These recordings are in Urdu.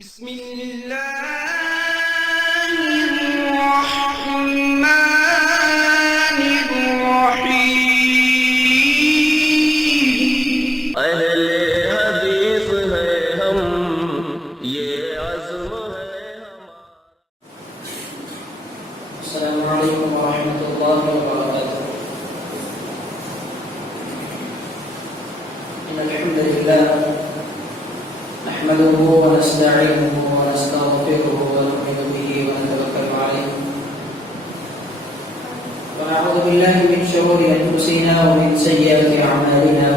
بسم الله الرحمن الرحيم اہل حدیث ہے ہم یہ عزم ہے ہمارا. السلام عليكم ورحمة الله وبركاته. إن الحمد لله نحمده ونستعينه ونستغفره ونؤمن به ونتوكل عليه ونعوذ بالله من شرور أنفسنا ومن سيئات أعمالنا.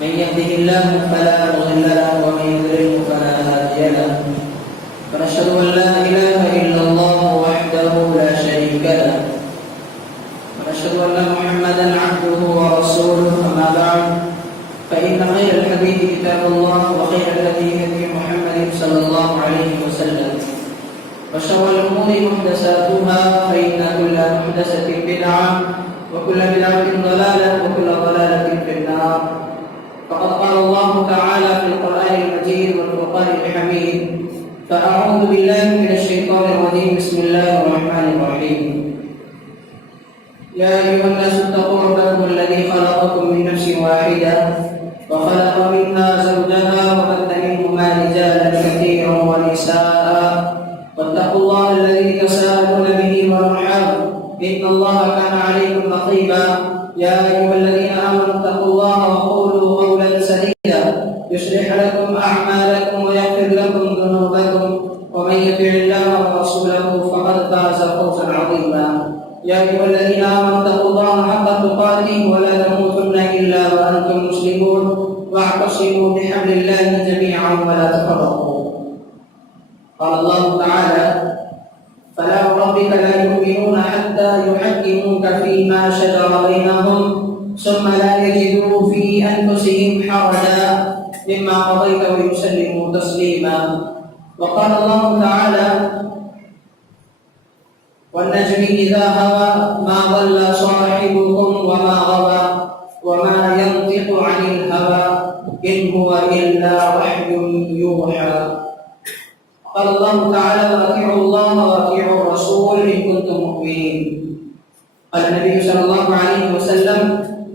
من يهده الله فلا مضل له ومن يضلل فلا هادي له. ونشهد أن لا إله إلا الله وحده لا شريك له ونشهد أن محمدا عبده ورسوله. أما بعد فإن خير الحديث كتاب الله وخير الهدي هدي محمد صلى الله عليه وسلم وشر الأمور محدثاتها فإن كل محدثة بدعة وكل بدعة ضلالة وكل ضلالة في النار. فقد قال الله تعالى في القرآن المجيد والفرقان الحميد: فأعوذ بالله من الشيطان الرجيم. بسم الله الرحمن الرحيم. يا أيها الناس اتقوا ربكم الذي خلقكم من نفس واحدة وخلق منها زوجها وبث منهما رجالا كثيرا ونساء واتقوا الله الذي تساءلون به والأرحام إن الله كان عليكم رقيبا. يا أيها الذين آمنوا اتقوا الله وقولوا قولا سديدا يصلح لكم أعمالكم ويغفر لكم ذنوبكم ومن يطع الله ورسوله فقد فاز فوزا عظيما. يا أيها الذين آمنوا اتقوا الله حق تقاته ولا تموتن إلا وأنتم مسلمون واعتصموا بحبل الله جميعا ولا تفرقوا. قال الله تعالى: فلا وربك لا يؤمنون حتى يحكموك فيما شجر بينهم ثم لا يجدوا في أنفسهم حرجا مما قضيت ويسلموا تسليما. وقال الله تعالى: والنجم إذا هوى ما ضل صاحبكم وما غوى وما ينطق عن الهوى إن هو إلا وحي يوحى. قال الله تعالى: وأطيعوا الله وأطيعوا الرسول إن كنتم مؤمنين. قال النبي صلى الله عليه وسلم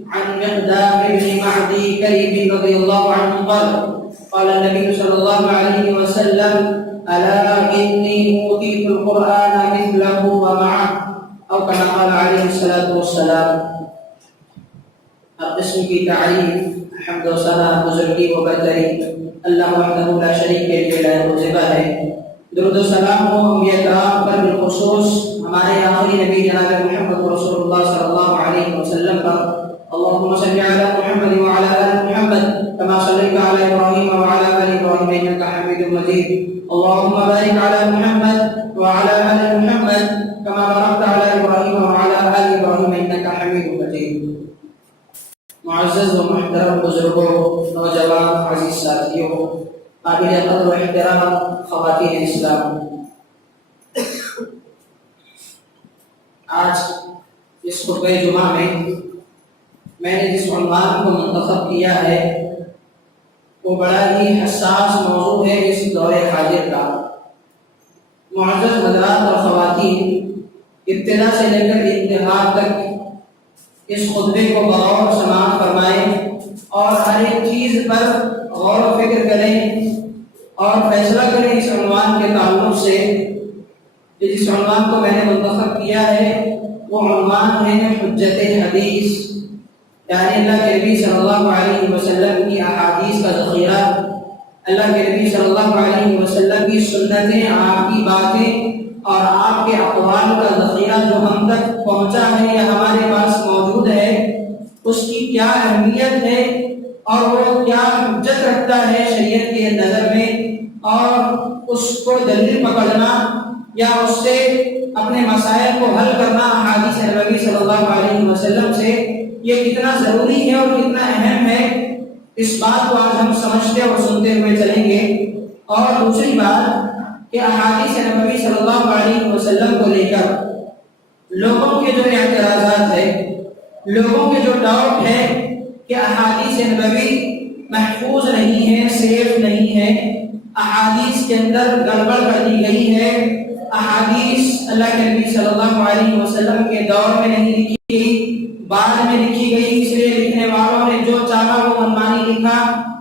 عن مقدام بن معدي كريم رضي الله عنه قال النبي صلى الله عليه وسلم: ألا إني أوتيت القرآن مثله ومعه، أو كما قال عليه الصلاة والسلام. القسم کی تعریف، حمد و ثنا، بزرگی و برتری اللہ وحدہ لا شریک کے لائق و زیبا ہے. درود و سلام ہو انبیاء کرام پر، بالخصوص ہمارے آخری نبی جناب محمد رسول اللہ صلی اللہ علیہ وسلم پر. اللهم صل على محمد وعلى آل محمد كما صليت على إبراهيم وعلى آل إبراهيم إنك حميد مجيد. اللهم بارك على محمد وعلى آل محمد كما باركت على إبراهيم وعلى آل إبراهيم إنك حميد مجيد. معزز و محترم بزرگوں، نوجوان عزیز ساتھیوں، قابل قدر و احترام خواتین اسلام، آج اس خطبہ جمعہ میں نے جس عنوان کو منتخب کیا ہے وہ بڑا ہی حساس موضوع ہے اس دور حاضر کا. معزز حضرات اور خواتین، ابتدا سے لے کر انتہا تک اس خطبے کو بغور سماعت فرمائیں اور ہر ایک چیز پر غور و فکر کریں اور فیصلہ کریں اس عنوان کے تعلق سے. جس عنوان کو میں نے منتخب کیا ہے وہ عنوان ہے حجت حدیث، یعنی اللہ کے نبی صلی اللہ علیہ وسلم کی احادیث کا ذخیرہ، اللہ کے نبی صلی اللہ علیہ وسلم کی سنتیں، آپ کی باتیں اور آپ کے اقوال کا ذخیرہ جو ہم تک پہنچا ہے یا ہمارے پاس موجود ہے، اس کی کیا اہمیت ہے اور وہ کیا حجت رکھتا ہے شریعت کے نظر میں، اور اس کو دلیل پکڑنا یا اس سے اپنے مسائل کو حل کرنا احادیث نبوی صلی اللہ علیہ وسلم سے یہ کتنا ضروری ہے اور کتنا اہم ہے، اس بات کو آج ہم سمجھتے اور سنتے ہوئے چلیں گے. اور دوسری بات کہ احادیث نبوی صلی اللہ علیہ وسلم کو لے کر لوگوں کے جو اعتراضات ہے، لوگوں کے جو ڈاؤٹ ہے کہ احادیث نبوی محفوظ نہیں ہے، سیف نہیں ہے، احادیث کے اندر گڑبڑ کر دی گئی ہے، احادیث اللہ کے نبی صلی اللہ علیہ وسلم کے دور میں نہیں لکھی گئی، بعد میں لکھی گئی، اس لیے لکھنے والوں نے جو چاہا وہ منمانی لکھا۔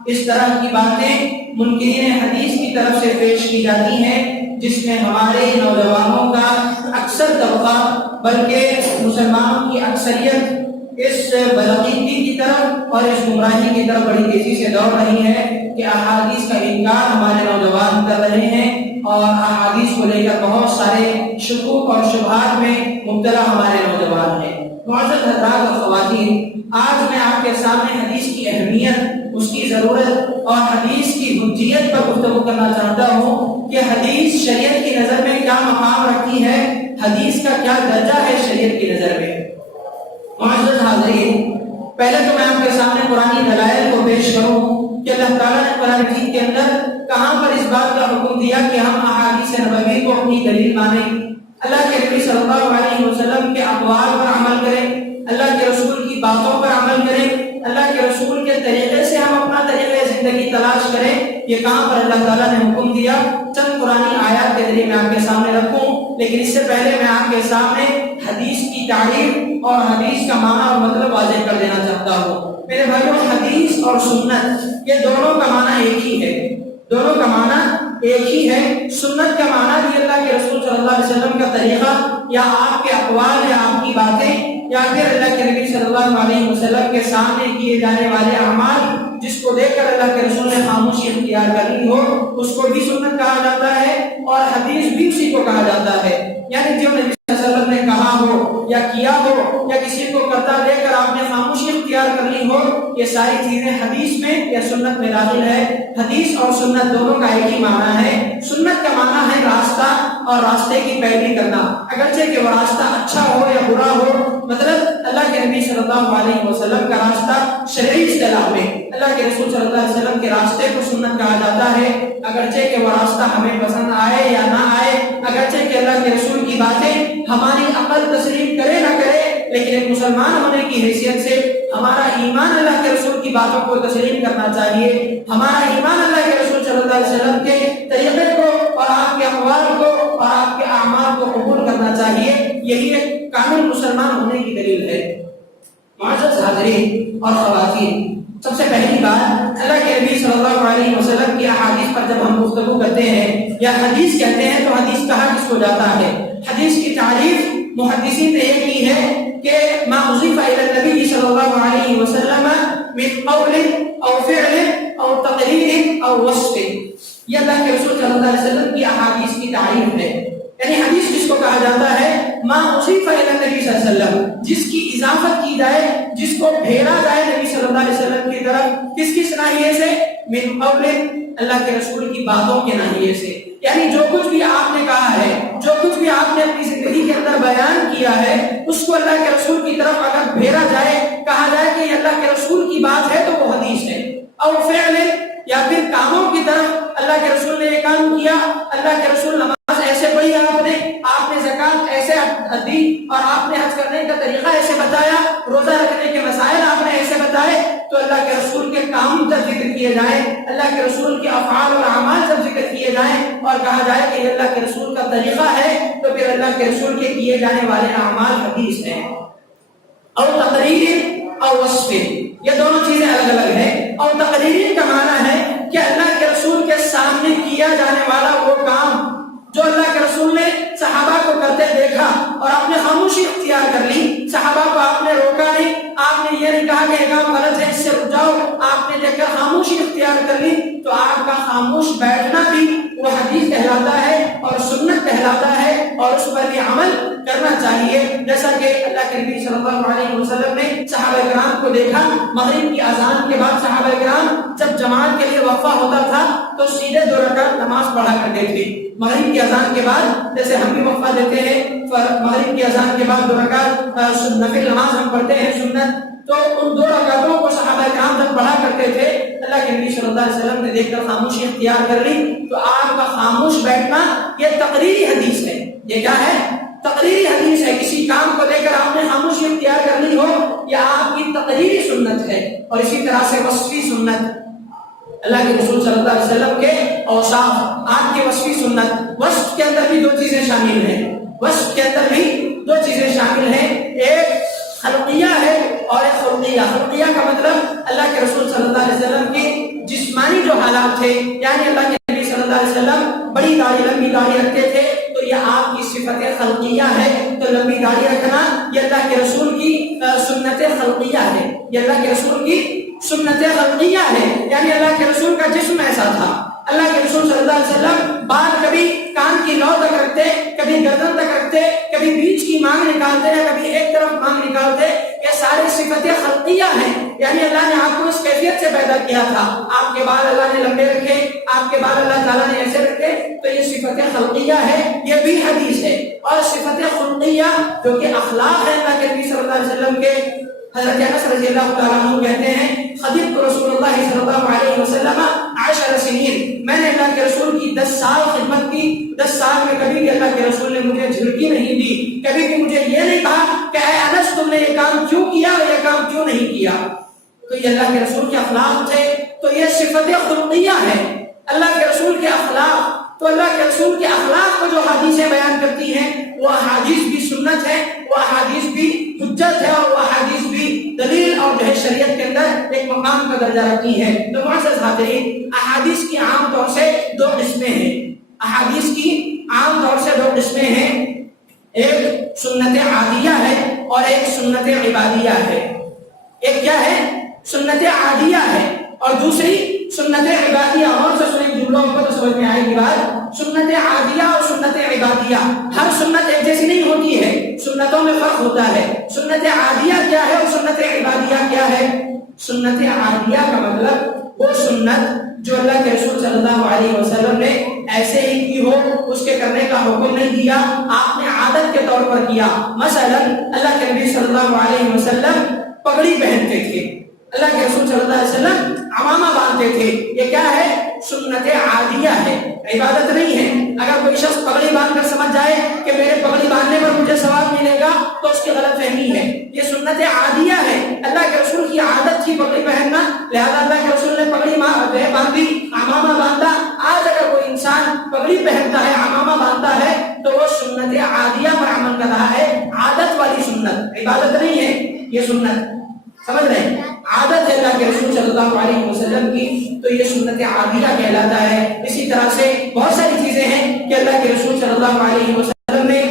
اس طرح کی باتیں منکرین حدیث کی طرف سے پیش کی جاتی ہیں، جس میں ہمارے نوجوانوں کا اکثر طبقہ بلکہ مسلمانوں کی اکثریت اس بدعقیدگی کی طرف اور اس گمراہی کی طرف بڑی تیزی سے دوڑ رہی ہے کہ احادیث کا انکار ہمارے نوجوان کر رہے ہیں اور احادیث کو لے کر بہت سارے شکوک اور شبہات میں مبتلا ہمارے نوجوان ہیں۔ معزز حضرات اور خواتین، آج میں آپ کے سامنے حدیث کی اہمیت، اس کی ضرورت اور حدیث کی حجیت پر گفتگو کرنا چاہتا ہوں کہ حدیث شریعت کی نظر میں کیا مقام رکھتی ہے، حدیث کا کیا درجہ ہے شریعت کی نظر میں۔ معزز حاضرین، پہلے تو میں آپ کے سامنے قرآنی دلائل کو پیش کروں کہ اللہ تعالیٰ نے قرآن مجید کے اندر کہاں پر اس بات کا حکم دیا کہ ہم احادیث نبوی کو اپنی دلیل مانیں، اللہ کے نبی صلی اللہ علیہ وسلم کے اقوال پر عمل کریں، اللہ کے رسول کی باتوں پر عمل کریں، اللہ کے رسول کے طریقے سے ہم اپنا طریقہ زندگی تلاش کریں۔ یہ کہاں پر اللہ تعالیٰ نے حکم دیا، چند قرآنی آیات کے ذریعے میں آپ کے سامنے رکھوں، لیکن اس سے پہلے میں آپ کے سامنے حدیث کی تعریف اور حدیث کا معنی اور مطلب واضح کر دینا چاہتا ہوں۔ میرے بھائیوں، حدیث اور سنت یہ دونوں کا معنی ایک ہی ہے، دونوں کا معنی ایک ہی ہے۔ سنت کا معنی بھی اللہ کے رسول صلی اللہ علیہ وسلم کا طریقہ یا آپ کے اقوال یا آپ کی باتیں یا پھر اللہ کے نبی صلی اللہ علیہ وسلم کے سامنے کیے جانے والے اعمال جس کو دیکھ کر اللہ کے رسول نے خاموشی اختیار کرنی ہو، اس کو بھی سنت کہا جاتا ہے اور حدیث بھی اسی کو کہا جاتا ہے۔ یعنی جو نبی صلی اللہ علیہ وسلم نے کہا ہو یا کیا ہو یا کسی کو کرتا دیکھ کر آپ نے خاموشی اختیار کرنی ہو، یہ ساری چیزیں حدیث میں یا سنت میں داخل ہے۔ حدیث اور سنت دونوں کا ایک ہی معنی ہے۔ سنت کا معنی ہے راستہ اور راستے کی پیروی کرنا، اگرچہ کہ وہ راستہ اچھا ہو یا برا ہو، مطلب اللہ کے نبی صلی اللہ علیہ وسلم کا راستہ شرعی اصطلاح میں اللہ کے رسول صلی اللہ علیہ وسلم کے راستے کو سنت کہا جاتا ہے، اگرچہ کہ وہ راستہ ہمیں پسند آئے یا نہ آئے، اگرچہ کہ اللہ کے رسول کی باتیں ہماری عقل تسلیم کرے نہ کرے، لیکن ایک مسلمان ہونے کی حیثیت سے ہمارا ایمان اللہ کے رسول کی باتوں کو تسلیم کرنا چاہیے، ہمارا ایمان اللہ کے رسول صلی اللہ علیہ وسلم کے طریقے کو اور آپ کے اقوال کو اور آپ کے اعمال کو قبول کرنا چاہیے۔ یہی ایک کامل مسلمان ہونے کی دلیل ہے۔ معزز حاضرین اور خواتین، سب سے پہلی بات، اللہ کے نبی صلی اللہ علیہ وسلم کی احادیث پر جب ہم گفتگو کرتے ہیں یا حدیث کہتے ہیں تو حدیث کہا کس کو جاتا ہے؟ حدیث کی تعریف محدثین نے ایک کی ہے کہ ما اضیف الی النبی صلی اللہ علیہ وسلم من قول او فعل او تقریر او وصف، یہ اللہ کے رسول صلی اللہ علیہ وسلم کی احادیث کی تعریف ہے۔ یعنی حدیث کس کو کہا جاتا ہے؟ ما اضیف الی النبی صلی اللہ علیہ وسلم، جس کی اضافت کی جائے، جس کو پھیرا جائے نبی صلی اللہ علیہ وسلم کی طرف، کس ناحیے سے؟ من قول، اللہ کے رسول کی باتوں کے ناحیے سے۔ یعنی جو کچھ بھی آپ نے کہا ہے، جو کچھ بھی آپ نے اپنی زندگی کے اندر بیان کیا ہے، اس کو اللہ کے رسول کی طرف اگر پھیرا جائے، کہا جائے کہ یہ اللہ کے رسول کی بات ہے تو وہ حدیث ہے۔ اور فعل یا پھر کاموں کی طرف، اللہ کے رسول نے یہ کام کیا، اللہ کے رسول نماز ایسے پڑھی آپ نے زکات ایسے دی اور آپ نے حج کرنے کا طریقہ ایسے بتایا، روزہ رکھنے کے مسائل آپ نے ایسے بتائے، تو اللہ کے رسول کے کام جب ذکر کیے جائیں، اللہ کے رسول کے افعال اور اعمال جب ذکر کیے جائیں اور کہا جائے کہ یہ اللہ کے رسول کا طریقہ ہے، تو پھر اللہ کے رسول کے کیے جانے والے اعمال حدیث ہیں۔ اور تقریر اور وصف، یہ دونوں چیزیں الگ الگ ہیں۔ اور تقریر کا معنی ہے کہ اللہ کے رسول کے سامنے کیا جانے والا وہ کام جو اللہ کے رسول نے صحابہ کو کرتے دیکھا اور آپ نے خاموشی اختیار کر لی، صحابہ کو آپ نے روکا نہیں، آپ نے یہ نہیں کہا کہ یہ کام غلط ہے اس سے رک جاؤ، آپ نے دیکھ کر خاموشی اختیار کر لی، تو آپ کا خاموش بیٹھنا بھی وہ حدیث کہلاتا ہے اور سنت کہلاتا ہے اور اس پر بھی عمل کرنا چاہیے۔ جیسا کہ اللہ کے نبی صلی اللہ علیہ وسلم نے صحابہ کرام کو دیکھا، مغرب کی اذان کے بعد صحابہ کرام جب جماعت کے لیے وقفہ ہوتا تھا تو سیدھے 2 رکعت نماز پڑھا کرتے تھے۔ مغرب کی اذان کے بعد جیسے ہم بھی وقفہ دیتے ہیں، مغرب کی اذان کے بعد 2 رکعت نفل نماز ہم پڑھتے ہیں سنت، تو ان 2 رکعتوں کو صحابہ کرام جب پڑھا کرتے تھے، اللہ کے نبی صلی اللہ علیہ وسلم نے دیکھ کر خاموشی اختیار کر لی، تو آپ کا خاموش بیٹھنا یہ تقریری حدیث ہے۔ یہ کیا ہے؟ تقریری حدیث ہے۔ کسی کام کو دیکھ کر آپ نے خاموشی اختیار کرنی ہو، یہ آپ کی تقریری سنت ہے۔ اور اسی طرح سے وصفی سنت، اللہ کے رسول صلی اللہ علیہ وسلم کے اوصاف، آپ کی وصفی سنت. وصف کے اندر بھی دو چیزیں شامل ہیں، وصف کے اندر بھی دو چیزیں شامل ہیں، ایک خلقیہ ہے اور ایک خلقیہ. خلقیہ کا مطلب اللہ کے رسول صلی اللہ علیہ وسلم کے جسمانی جو حالات تھے، یعنی اللہ کے نبی صلی اللہ علیہ وسلم بڑی داڑھی لمبی داڑھی رکھتے تھے تو یہ آپ کی صفت خلقیہ ہے. تو لمبی داڑھی رکھنا یہ اللہ کے رسول کی سنت خلقیہ ہے، یہ اللہ کے رسول کی سنت خلقیہ ہے. یعنی اللہ کے رسول کا جسم ایسا تھا. اللہ کے رسول صلی اللہ علیہ وسلم بال کبھی کان کی لو تک رکھتے، کبھی گردن تک رکھتے، کبھی بیچ کی مانگ نکالتے یا کبھی ایک طرف مانگ نکالتے. یہ ساری صفتیں خلقیہ ہیں. یعنی اللہ نے آپ کو اس کیفیت سے پیدا کیا تھا. آپ کے بال اللہ نے لمبے رکھے، آپ کے بال اللہ تعالیٰ نے ایسے رکھے، تو یہ صفت خلقیہ ہے، یہ بھی حدیث ہے. اور صفت خلقیہ جو کہ اخلاق ہے اللہ کے نبی صلی اللہ علیہ وسلم کے، حضرت انس رضی اللہ تعالیٰ عنہ کہتے ہیں خدمت رسول اللہ صلی اللہ علیہ وسلم 10 سنین، میں نے اللہ کے رسول کی 10 سال خدمت کی. 10 سال میں کبھی بھی اللہ کے رسول نے مجھے جھڑکی نہیں دی، کبھی بھی مجھے یہ نہیں کہا کہ اے انس تم نے یہ کام کیوں کیا اور یہ کام کیوں نہیں کیا. تو یہ اللہ کے رسول کے اخلاق تھے. تو یہ صفت خلقیہ ہے، اللہ کے رسول کے اخلاق. تو اللہ کے رسول کے اخلاق کو جو حدیثیں بیان کرتی ہیں وہ احادیث بھی سنت ہے، وہ احادیث بھی حجت ہے، اور وہ احادیث بھی دلیل اور جو ہے شریعت کے اندر ایک مقام کا درجہ رکھتی ہے. تو معزز حاضرین، احادیث کی عام طور سے 2 قسمیں ہیں. احادیث کی عام طور سے 2 قسمیں ہیں، ایک سنت عادیہ ہے اور ایک سنت عبادیہ ہے. ایک کیا ہے؟ سنت عادیہ ہے اور دوسری سنت عبادیہ. اور سے سنیں جملوں کو تو سمجھ میں آئے گی بات. سنت عادیہ اور سنت عبادیہ، ہر سنت ایک جیسی نہیں ہوتی ہے، سنتوں میں فرق ہوتا ہے. سنت عادیہ کیا ہے اور سنت عبادیہ کیا ہے؟ سنت عادیہ کا مطلب وہ سنت جو اللہ کے رسول صلی اللہ علیہ وسلم نے ایسے ہی کی ہو، اس کے کرنے کا حکم نہیں دیا، آپ نے عادت کے طور پر کیا. مثلا اللہ کے نبی صلی اللہ علیہ وسلم پگڑی پہنتے تھے، اللہ کے رسول صلی اللہ علیہ وسلم عمامہ باندھتے تھے. یہ کیا ہے؟ سنت عادیہ ہے، عبادت نہیں ہے. اگر کوئی شخص پگڑی باندھ کر سمجھ جائے کہ میرے پگڑی باندھنے پر مجھے ثواب ملے گا تو اس کی غلط فہمی ہے. یہ سنت عادیہ ہے، اللہ کے رسول کی عادت تھی پگڑی پہننا، لہذا اللہ کے رسول نے پگڑی باندھی، عمامہ باندھا. آج اگر کوئی انسان پگڑی پہنتا ہے، عمامہ باندھتا ہے تو وہ سنت عادیہ پر عمل کر رہا ہے، عادت والی سنت، عبادت نہیں ہے. یہ سنت سمجھ رہے ہیں، عادت ہے اللہ کے رسول صلی اللہ علیہ وسلم کی، تو یہ سنت عادیہ کہلاتا ہے. اسی طرح سے بہت ساری چیزیں ہیں کہ اللہ کے رسول صلی اللہ علیہ وسلم نے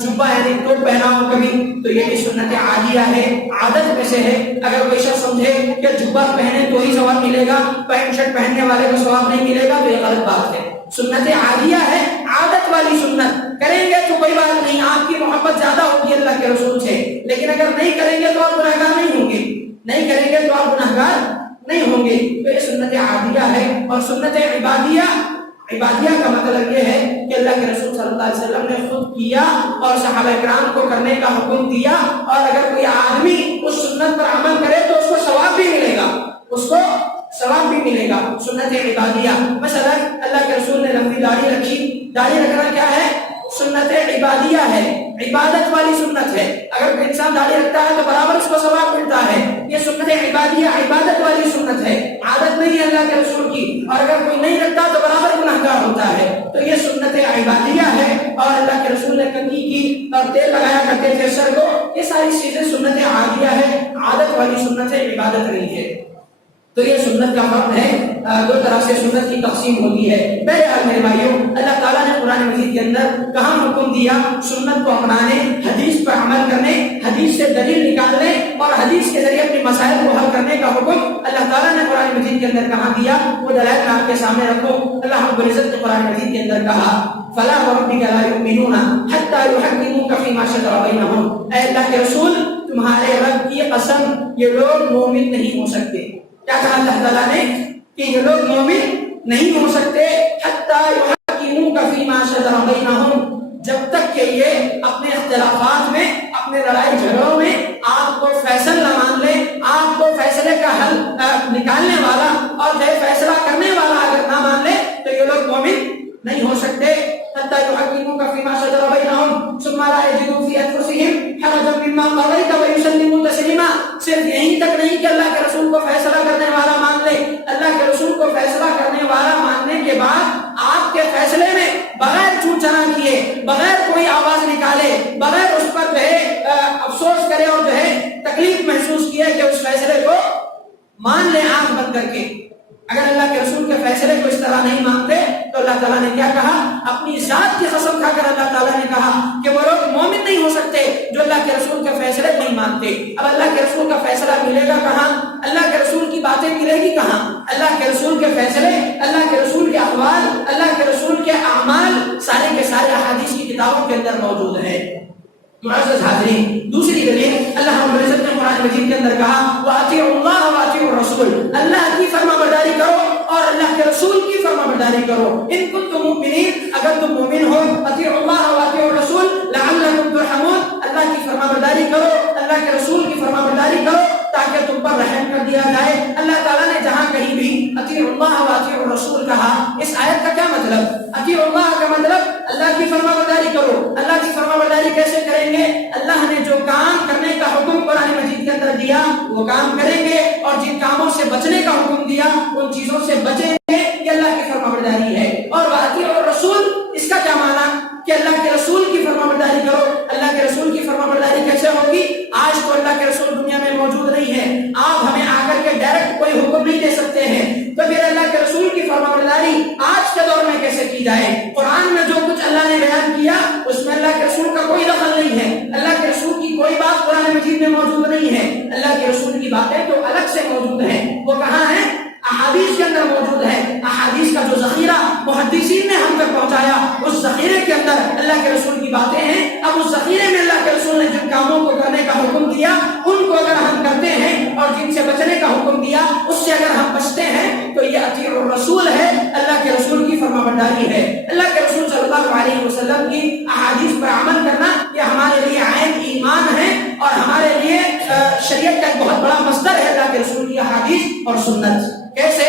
جبہ یعنی ٹوپ پہنا ہو کبھی، تو یہ بھی سنت عادیہ ہے، عادت میں سے ہے. اگر کوئی شخص سمجھے کہ جبہ پہنے تو ہی ثواب ملے گا، پینٹ شرٹ پہننے والے کو ثواب نہیں ملے گا، تو یہ غلط بات ہے. سنت عادیہ ہے، عادت والی سنت. کریں گے تو کوئی بات نہیں، آپ کی محبت زیادہ ہوگی اللہ کے رسول سے، لیکن اگر نہیں کریں گے تو آپ گنہگار نہیں ہوں گے، نہیں کریں گے تو آپ گنہگار نہیں ہوں گے. تو یہ سنت عادیہ ہے. اور سنت عبادیہ کا مطلب یہ ہے کہ اللہ کے رسول صلی اللہ علیہ وسلم نے خود کیا اور صحابہ کرام کو کرنے کا حکم دیا، اور اگر کوئی آدمی اس سنت پر عمل کرے تو اس کو ثواب بھی ملے گا، اس کو ثواب بھی ملے گا. سنت عبادیہ، مثلا اللہ کے رسول نے لمبی داڑھی رکھی. داڑھی رکھنا کیا ہے؟ سنت عبادیہ ہے، عبادت والی سنت ہے. اگر کوئی انسان داڑھی رکھتا ہے تو برابر اس کو ثواب ملتا ہے. یہ سنت عبادیہ، عبادت والی سنت ہے، عادت نہیں ہے اللہ کے رسول کی. اور اگر کوئی نہیں رکھتا تو برابر گنہگار ہوتا ہے. تو یہ سنت عبادیہ ہے. اور اللہ کے رسول نے کنگھی کی اور تیل لگایا کرتے تھے سر کو. یہ ساری چیزیں سنت عادیہ ہے، عادت والی سنت ہے، عبادت نہیں ہے. تو یہ سنت کا فرق ہے. 2 طرح سے سنت کی تقسیم ہوتی ہے. بہرحال میرے بھائیوں، اللہ تعالیٰ نے قرآن مجید کے اندر کہاں حکم دیا سنت کو اپنانے، حدیث پر عمل کرنے، حدیث سے دلیل نکالنے اور حدیث کے ذریعے اپنے مسائل کو حل کرنے کا حکم اللہ تعالیٰ نے قرآن مجید کے اندر کہاں دیا؟ وہ دلائل میں آپ کے سامنے رکھوں. اللہ رب العزت نے قرآن مجید کے اندر کہا فَلَا وَرَبِّكَ لَا يُؤْمِنُونَ حَتَّى يُحَكِّمُوكَ فِي مَا شَجَرَ بَيْنَهُمْ. اے اللہ کے رسول، تمہارے رب کی قسم، یہ لوگ مومن نہیں ہو سکتے. کیا کہا اللہ تعالیٰ نے؟ کہ یہ لوگ مومن نہیں ہو سکتے حتی یحکموک فیما شجر بینہم، جب تک کہ یہ اپنے اختلافات میں، اپنے لڑائی جھگڑوں میں آپ کو فیصل نہ مان لے، آپ کو فیصلے کا حل نکالنے والا اور فیصلہ کرنے والا اگر نہ مان لے تو یہ لوگ مومن نہیں ہو سکتے. حتی حتى يحكموك فيما شجر بينهم ثم لا يجدوا في انفسهم حرجا مما قضيت ويسلموا تسليما. صرف یہیں تک نہیں کہ اللہ کے رسول کو فیصلہ کرنے والا مان لے، اللہ کے رسول کو فیصلہ کرنے والا ماننے کے بعد آپ کے فیصلے میں بغیر چون چنا کیے، بغیر کوئی آواز نکالے، بغیر اس پر جو ہے افسوس کرے اور جو ہے تکلیف محسوس کیے کہ اس فیصلے کو مان لے آنکھ بند کر کے. اگر اللہ کے رسول کے فیصلے کو اس طرح نہیں مانتے تو اللہ تعالیٰ نے کیا کہا؟ اپنی ذات کی قسم کھا کر اللہ تعالیٰ نے کہا کہ وہ لوگ مومن نہیں ہو سکتے جو اللہ کے رسول کے فیصلے نہیں مانتے. اب اللہ کے رسول کا فیصلہ ملے گا کہاں؟ اللہ کے رسول کی باتیں ملے گی کہاں؟ اللہ کے رسول کے فیصلے، اللہ کے رسول کے اقوال، اللہ کے رسول کے اعمال سارے کے سارے احادیث کی کتابوں کے اندر موجود ہے. معزز حاضرین، دوسری دلیل اللہ رب العزت نے قرآن مجید کے اندر کہا وَأَطِيعُوا اللَّهَ وَأَطِيعُوا الرَّسُولَ، اللہ کی فرما برداری کرو اور اللہ کے رسول کی فرما برداری کرو. ان کنتم مؤمنین، اگر تم مومن ہو، اطیعوا اللہ وَأَطِيعُوا الرَّسُولَ لَعَلَّكُمْ تُرْحَمُونَ، اللہ کی فرما برداری کرو، اللہ کے رسول کی فرما برداری کرو تاکہ تم پر رحم کر دیا جائے. اللہ تعالیٰ نے جہاں کہیں بھی اطیعوا اللہ وَأَطِيعُوا الرَّسُولَ کہا، اس آیت کا کیا مطلب؟ اطیعوا اللہ کا مطلب اللہ کی فرما برداری کرو. اللہ کی فرما برداری کیسے کریں گے؟ اللہ نے جو کام کرنے کا حکم قرآن مجید کے اندر دیا وہ کام کریں گے، اور جن کاموں سے بچنے کا حکم دیا ان چیزوں سے بچیں گے. یہ اللہ کی فرما برداری ہے. اور وَأَطِيعُوا الرَّسُولَ، اس کا کیا معنی کہ اللہ کے رسول کی فرما برداری کرو. اللہ کے رسول کی فرما برداری کیسے ہوگی؟ آج تو اللہ کے رسول دنیا میں موجود نہیں ہے، آپ ہمیں آ کر کے ڈائریکٹ کوئی حکم نہیں دے سکتے ہیں، تو پھر اللہ کے رسول کی فرما برداری آج کے دور میں کیسے کی جائے؟ قرآن میں جو کچھ اللہ نے بیان کیا اس میں اللہ کے رسول کا کوئی دخل نہیں ہے، اللہ کے رسول کی کوئی بات قرآن مجید میں موجود نہیں ہے. اللہ کے رسول کی باتیں تو الگ سے موجود ہیں. وہ کہاں ہیں؟ احادیث کے اندر موجود ہے. احادیث کا جو ذخیرہ محدثین نے ہم تک پہنچایا، اس ذخیرے کے اندر اللہ کے رسول کی باتیں ہیں. اب اس ذخیرے میں اللہ کے رسول نے جن کاموں کو کرنے کا حکم دیا ان کو اگر ہم کرتے ہیں اور جن سے بچنے کا حکم دیا اس سے اگر ہم بچتے ہیں تو یہ اطیعوا الرسول ہے، اللہ کے رسول کی فرما برداری ہے. اللہ کے رسول صلی اللہ علیہ وسلم کی احادیث پر عمل کرنا یہ ہمارے لیے عین ایمان ہے اور ہمارے لیے شریعت کا ایک بہت بڑا مصدر ہے اللہ کے رسول کی احادیث اور سنت. کیسے؟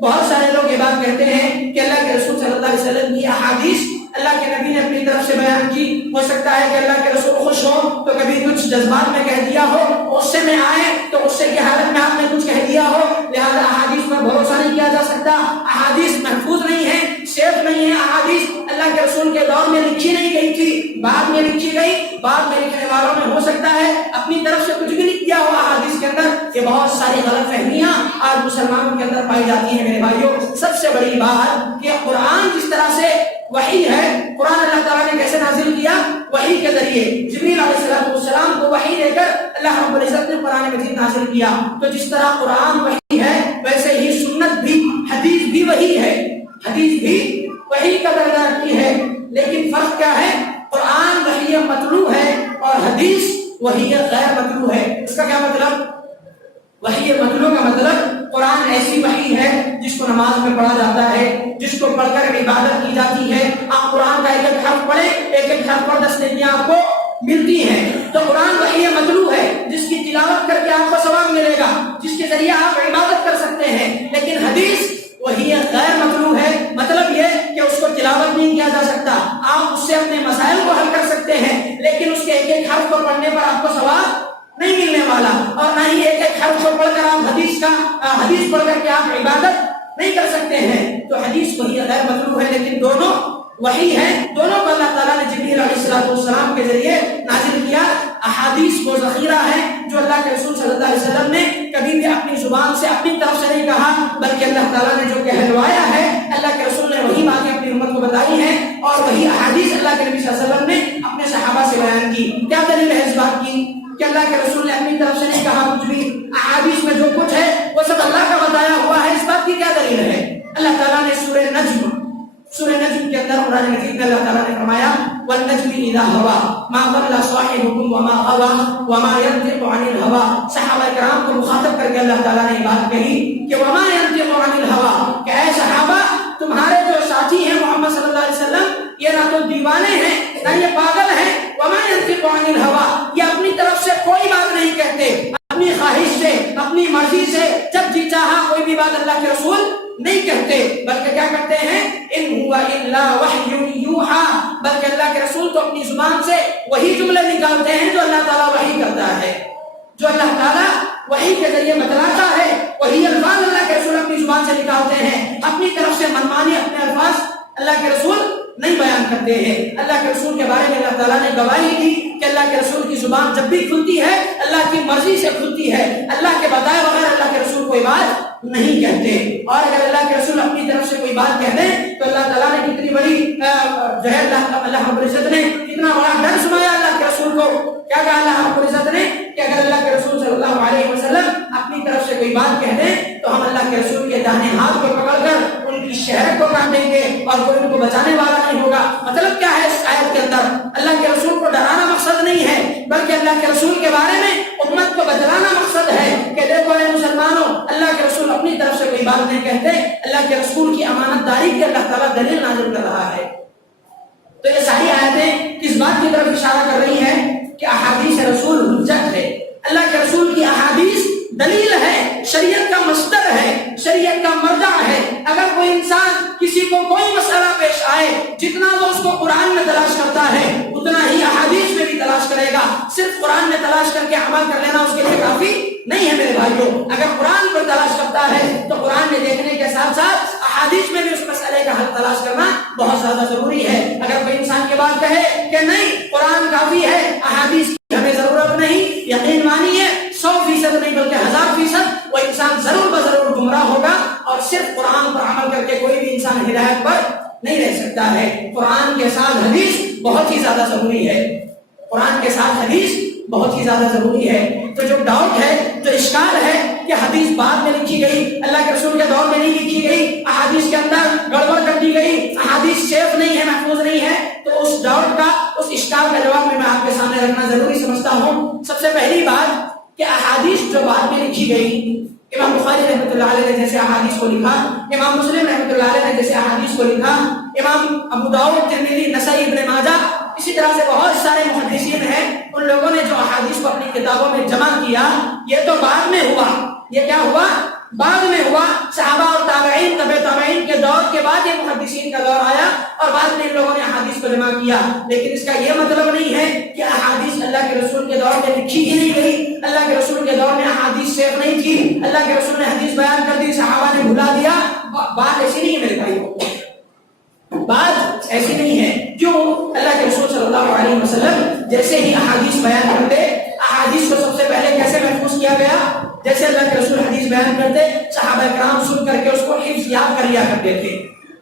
بہت سارے لوگ یہ بات کہتے ہیں کہ اللہ کے رسول صلی اللہ علیہ وسلم کی احادیث اللہ کے نبی نے اپنی طرف سے بیان کی. ہو سکتا ہے کہ اللہ کے رسول خوش ہو تو کبھی کچھ جذبات میں کہہ دیا ہو، غصے میں آئے تو غصے کی حالت میں آپ نے کچھ کہہ دیا ہو، لہذا احادیث پر بھروسہ نہیں کیا جا سکتا. احادیث محفوظ نہیں ہے، سیف نہیں ہے. احادیث اللہ کے رسول کے دور میں لکھی نہیں گئی تھی، بعد میں لکھی گئی. بعد میں لکھنے والوں میں ہو سکتا ہے اپنی طرف سے کچھ بھی لکھ دیا ہو احادیث کے اندر. یہ بہت ساری غلط فہمیاں آج مسلمانوں کے اندر پائی جاتی ہیں. میرے بھائیوں، سب سے بڑی بات کہ قرآن جس طرح سے وحی ہے، قرآن اللہ تعالیٰ نے کیسے نازل کیا؟ وحی کے ذریعے. جبریل علیہ السلام کو وحی دے کر اللہ رب العزت نے قرآن مجید نازل کیا. تو جس طرح قرآن وحی ہے ویسے ہی سنت بھی، حدیث بھی وحی ہے. حدیث بھی وحی کا درجہ رکھتی ہے، لیکن فرق کیا ہے؟ قرآن وحی مطلوع ہے اور حدیث وحی غیر مطلوع ہے. اس کا کیا مطلب؟ وحی مطلوع کا مطلب قرآن ایسی وحی ہے جس کو نماز میں پڑھا جاتا ہے، جس کو پڑھ کر عبادت کی جاتی ہے. آپ قرآن کا ایک ایک حرف پڑھیں، ایک ایک حرف پر 10 نیکیاں آپ کو ملتی ہیں. تو قرآن وحی مطلوع ہے جس کی تلاوت کر کے آپ کو ثواب ملے گا، جس کے ذریعے آپ عبادت کر سکتے ہیں. لیکن حدیث وہی غیر مطلوع ہے، مطلب یہ کہ اس کو تلاوت نہیں کیا جا سکتا، آپ اس سے اپنے مسائل کو حل کر سکتے ہیں لیکن اس کے ایک ایک حرف کو پڑھنے پر آپ کو ثواب نہیں ملنے والا، اور نہ ہی ایک ایک حرف کو پڑھ کر آپ حدیث پڑھ کر کے آپ عبادت نہیں کر سکتے ہیں. تو حدیث وہی غیر مطلوع ہے لیکن دونوں وحی ہے. دونوں کو اللہ تعالیٰ نے جبریل علیہ السلام کے ذریعے نازل کیا. احادیث وہ ذخیرہ ہے جو اللہ کے رسول صلی اللہ علیہ وسلم نے کبھی بھی اپنی زبان سے اپنی طرف سے نہیں کہا، بلکہ اللہ تعالیٰ نے جو کہلوایا ہے اللہ کے رسول نے وہی باتیں اپنی امت کو بتائی ہیں اور وہی احادیث اللہ کے نبی صلی اللہ علیہ وسلم نے اپنے صحابہ سے بیان کی. کیا دلیل ہے اس بات کی کہ اللہ کے رسول نے اپنی طرف سے نہیں کہا کچھ بھی؟ احادیث میں جو کچھ ہے وہ سب اللہ کا بتایا ہوا ہے. اس بات کی کیا دلیل ہے؟ اللہ تعالیٰ نے سورہ نجم کے اندر قرآن مجید میں اللہ تعالیٰ نے فرمایا وَالنَّجْمِ إِذَا هَوَىٰ مَا ضَلَّ صَاحِبُكُمْ وَمَا غَوَىٰ وَمَا يَنطِقُ عَنِ الْهَوَىٰ. صحابہ کرام کو مخاطب کر کے اللہ تعالیٰ نے یہ بات کہی کہ وَمَا يَنطِقُ عَنِ الْهَوَىٰ، کہ اے صحابہ تمہارے جو ساتھی ہیں محمد صلی اللہ علیہ وسلم یہ نہ تو دیوانے ہیں نہ یہ پاگل ہیں. وَمَا يَنطِقُ عَنِ الْهَوَىٰ، یہ اپنی طرف سے کوئی بات نہیں کہتے، اپنی خواہش سے اپنی مرضی سے جب جی چاہا کوئی بھی بات اللہ کے رسول نہیں کہتے، بلکہ کیا کرتے ہیں؟ ان هو الا وحی یوحی، بلکہ اللہ کے رسول تو اپنی زبان سے وہی جملے نکالتے ہیں جو اللہ تعالیٰ وحی کرتا ہے، جو اللہ تعالیٰ وحی کے ذریعے بتلاتا ہے، وہی الفاظ اللہ کے رسول اپنی زبان سے نکالتے ہیں۔ اپنی طرف سے منمانی اپنے الفاظ اللہ کے رسول نہیں بیان کرتے ہیں۔ اللہ کے رسول کے بارے میں اللہ تعالیٰ نے گواہی دی کہ اللہ کے رسول کی زبان جب بھی کھلتی ہے اللہ کی مرضی سے کھلتی ہے، اللہ کے بتائے بغیر اللہ کے رسول کوئی بات نہیں کہتے۔ اور اگر اللہ کے رسول اپنی طرف سے کوئی بات کہہ دیں تو اللہ تعالیٰ نے کتنی بڑی جو ہے اللہ رب العزت نے کتنا بڑا ڈر سنایا اللہ کے رسول کو۔ کیا کہا اللہ رب العزت نے کہ اگر اللہ کے رسول صلی اللہ علیہ وسلم اپنی طرف سے کوئی بات کہہ دیں تو ہم اللہ کے رسول کے داہنے ہاتھ کو پکڑ کر ان کی شہرت کو کاٹ دیں گے اور کوئی ان کو بچانے والا نہیں ہوگا۔ مطلب کیا ہے اس آیت کے اندر؟ اللہ کے رسول کو ڈرانا مقصد نہیں ہے، بلکہ اللہ کے رسول کے بارے میں امت کو بتلانا مقصد ہے کہ دیکھو اے مسلمانوں، اللہ کے رسول اپنی طرف سے کوئی بات نہیں کہتے، اللہ کے رسول کی امانت داری کی اللہ تعالیٰ دلیل نازل کر رہا ہے۔ تو یہ ساری آیتیں کس بات کی طرف اشارہ کر رہی ہیں کہ احادیث رسول حجت ہے، اللہ کے رسول کی احادیث دلیل ہے، شریعت کا مصدر ہے، شریعت کا مرجع ہے۔ اگر کوئی انسان کسی کو کوئی مسئلہ پیش آئے، جتنا وہ اس کو قرآن میں تلاش کرتا ہے اتنا ہی احادیث میں بھی تلاش کرے گا۔ صرف قرآن میں تلاش کر کے عمل کر لینا اس کے لیے کافی نہیں ہے میرے بھائیوں۔ اگر قرآن پر تلاش کرتا ہے تو قرآن میں دیکھنے کے ساتھ ساتھ احادیث میں بھی اس مسئلے کا حل تلاش کرنا بہت زیادہ ضروری ہے۔ اگر کوئی انسان کی بات کہے کہ نہیں قرآن کافی ہے، احادیث کی ہمیں ضرورت نہیں، یقین مانیے 100% نہیں بلکہ 1000% وہ انسان ضرور بضرور گمراہ ہوگا، اور صرف قرآن پر عمل کر کے کوئی بھی انسان ہدایت پر نہیں رہ سکتا ہے۔ قرآن کے ساتھ حدیث بہت ہی زیادہ ضروری ہے، قرآن کے ساتھ حدیث بہت ہی زیادہ ضروری ہے۔ تو جو ڈاؤٹ ہے، جو اشکال ہے کہ حدیث بعد میں لکھی گئی، اللہ کے رسول کے دور میں نہیں لکھی گئی، احادیث کے اندر گڑبڑ کر دی گئی، احادیث سیف نہیں ہے، محفوظ نہیں ہے، تو اس ڈاؤٹ کا، اس اشکال کا جواب میں آپ کے سامنے رکھنا ضروری سمجھتا ہوں۔ سب سے پہلی بات کہ احادیث جو بعد میں لکھی گئی، امام بخاری رحمۃ اللہ علیہ نے جیسے احادیث کو لکھا، امام مسلم رحمۃ اللہ علیہ نے جیسے احادیث کو لکھا، امام ابو داؤد، ترمذی، نسائی، ابن ماجہ، اسی طرح سے بہت سارے محدثین ہیں، ان لوگوں نے جو احادیث کو اپنی کتابوں میں جمع کیا، یہ تو بعد میں ہوا۔ یہ کیا ہوا؟ بعد میں ہوا۔ صحابہ اور تابعین، تبع تابعین کے دور کے بعد یہ محدثین کا دور آیا اور بعد میں ان لوگوں نے احادیث کو جمع کیا۔ لیکن اس کا یہ مطلب نہیں ہے کہ احادیث اللہ کے رسول کے دور میں لکھی ہی نہیں گئی، اللہ کے رسول کے دور میں احادیث سیف نہیں تھی، اللہ کے رسول نے حدیث بیان کر دی، صحابہ نے بھلا دیا۔ بات ایسی نہیں ہے میرے بھائیوں، بات ایسی نہیں ہے۔ کیوں؟ اللہ کے رسول صلی اللہ علیہ وسلم جیسے ہی احادیث بیان کرتے، احادیث کو سب سے پہلے کیسے محفوظ کیا گیا؟ جیسے اللہ کے رسول حدیث بیان کرتے، صحابہ کرام سن کر کے اس کو حفظ یاد کر لیا کرتے تھے۔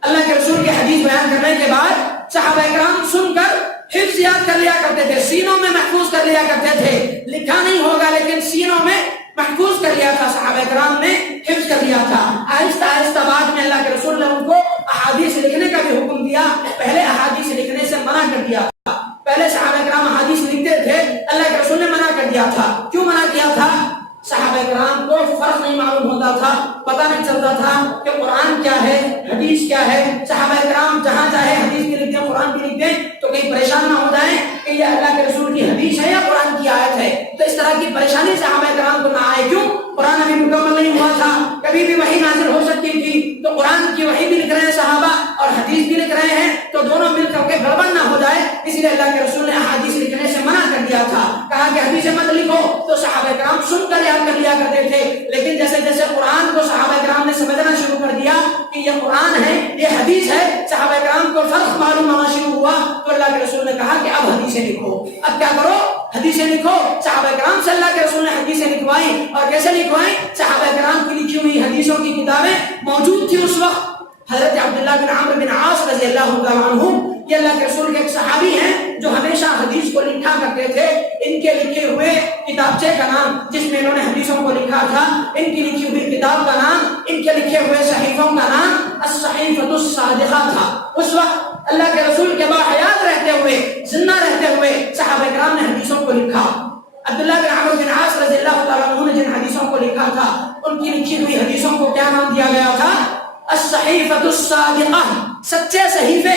اللہ کے رسول کی حدیث بیان کرنے کے بعد صحابہ کرام سن کر حفظ یاد کر لیا کرتے تھے، سینوں میں محفوظ کر لیا کرتے تھے۔ لکھا نہیں ہوگا لیکن سینوں میں محفوظ کر لیا تھا، صحابہ کرام نے حفظ کر لیا تھا۔ آہستہ آہستہ بعد میں اللہ کے رسول نے ان کو احادیث لکھنے کا بھی حکم دیا، پہلے احادیث لکھنے سے منع کر دیا تھا۔ پہلے صحابہ کرام احادیث لکھتے تھے، اللہ کے رسول نے منع کر دیا تھا۔ کیوں منع کیا تھا؟ صحابہ کرام کو فرق نہیں معلوم ہوتا تھا، پتہ نہیں چلتا تھا کہ قرآن کیا ہے، حدیث کیا ہے۔ صحابہ کرام جہاں چاہے حدیث بھی لکھ دیں، قرآن بھی لکھ دیں تو کہیں پریشان نہ ہو جائیں کہ یہ اللہ کے رسول کی حدیث ہے یا قرآن کی آیت ہے۔ تو اس طرح کی پریشانی صحابہ کرام کو نہ آئے۔ کیوں؟ قرآن ابھی مکمل نہیں ہوا تھا، کبھی بھی وحی نازل ہو سکتی تھی، تو قرآن کی وحی بھی لکھ رہے ہیں صحابہ اور حدیث بھی لکھ رہے ہیں، تو دونوں مل کر کے گڑبڑ نہ ہو جائے، اس لیے اللہ کے رسول نے احادیث لکھنے سے منع کر دیا تھا۔ کہا کہ حدیث مت لکھو، تو صحابہ کرام سن کر یاد کر لیا کرتے تھے۔ لیکن جیسے جیسے قرآن کو صحابہ کرام نے سمجھنا شروع کر دیا کہ یہ قرآن ہے، یہ حدیث ہے، صحابہ کرام کو فرق معلوم ہونا شروع ہوا، تو اللہ کے رسول نے کہا کہ اب حدیثیں لکھو۔ اب کیا کرو؟ حدیثیں لکھو۔ صحابہ کرام سے اللہ کے رسول نے حدیثیں لکھوائی، اور کیسے لکھوائی؟ صحابہ کرام کی لکھی ہوئی حدیثوں کی کتابیں موجود تھی اس وقت۔ حضرت عبداللہ بن عمرو بن عاص رضی اللہ تعالیٰ عنہ، یہ اللہ کے رسول کے ایک صحابی ہیں جو ہمیشہ حدیث کو لکھا کرتے تھے۔ ان کے لکھے ہوئے کتابچے کا نام، جس میں انہوں نے حدیثوں کو لکھا تھا، ان کی لکھی ہوئی کتاب کا نام، ان کے لکھے ہوئے صحیفوں کا نام الصحیفۃ الصادقہ تھا۔ اس وقت اللہ کے رسول کے باحیات رہتے ہوئے، زندہ رہتے ہوئے صحابہ کرام نے حدیثوں کو لکھا۔ عبداللہ بن عمرو بن عاص رضی اللہ تعالیٰ عنہ نے جن حدیثوں کو لکھا تھا، ان کی لکھی ہوئی حدیثوں کو کیا نام دیا گیا تھا؟ الصحیفۃ الصادقہ، سچے صحیفے،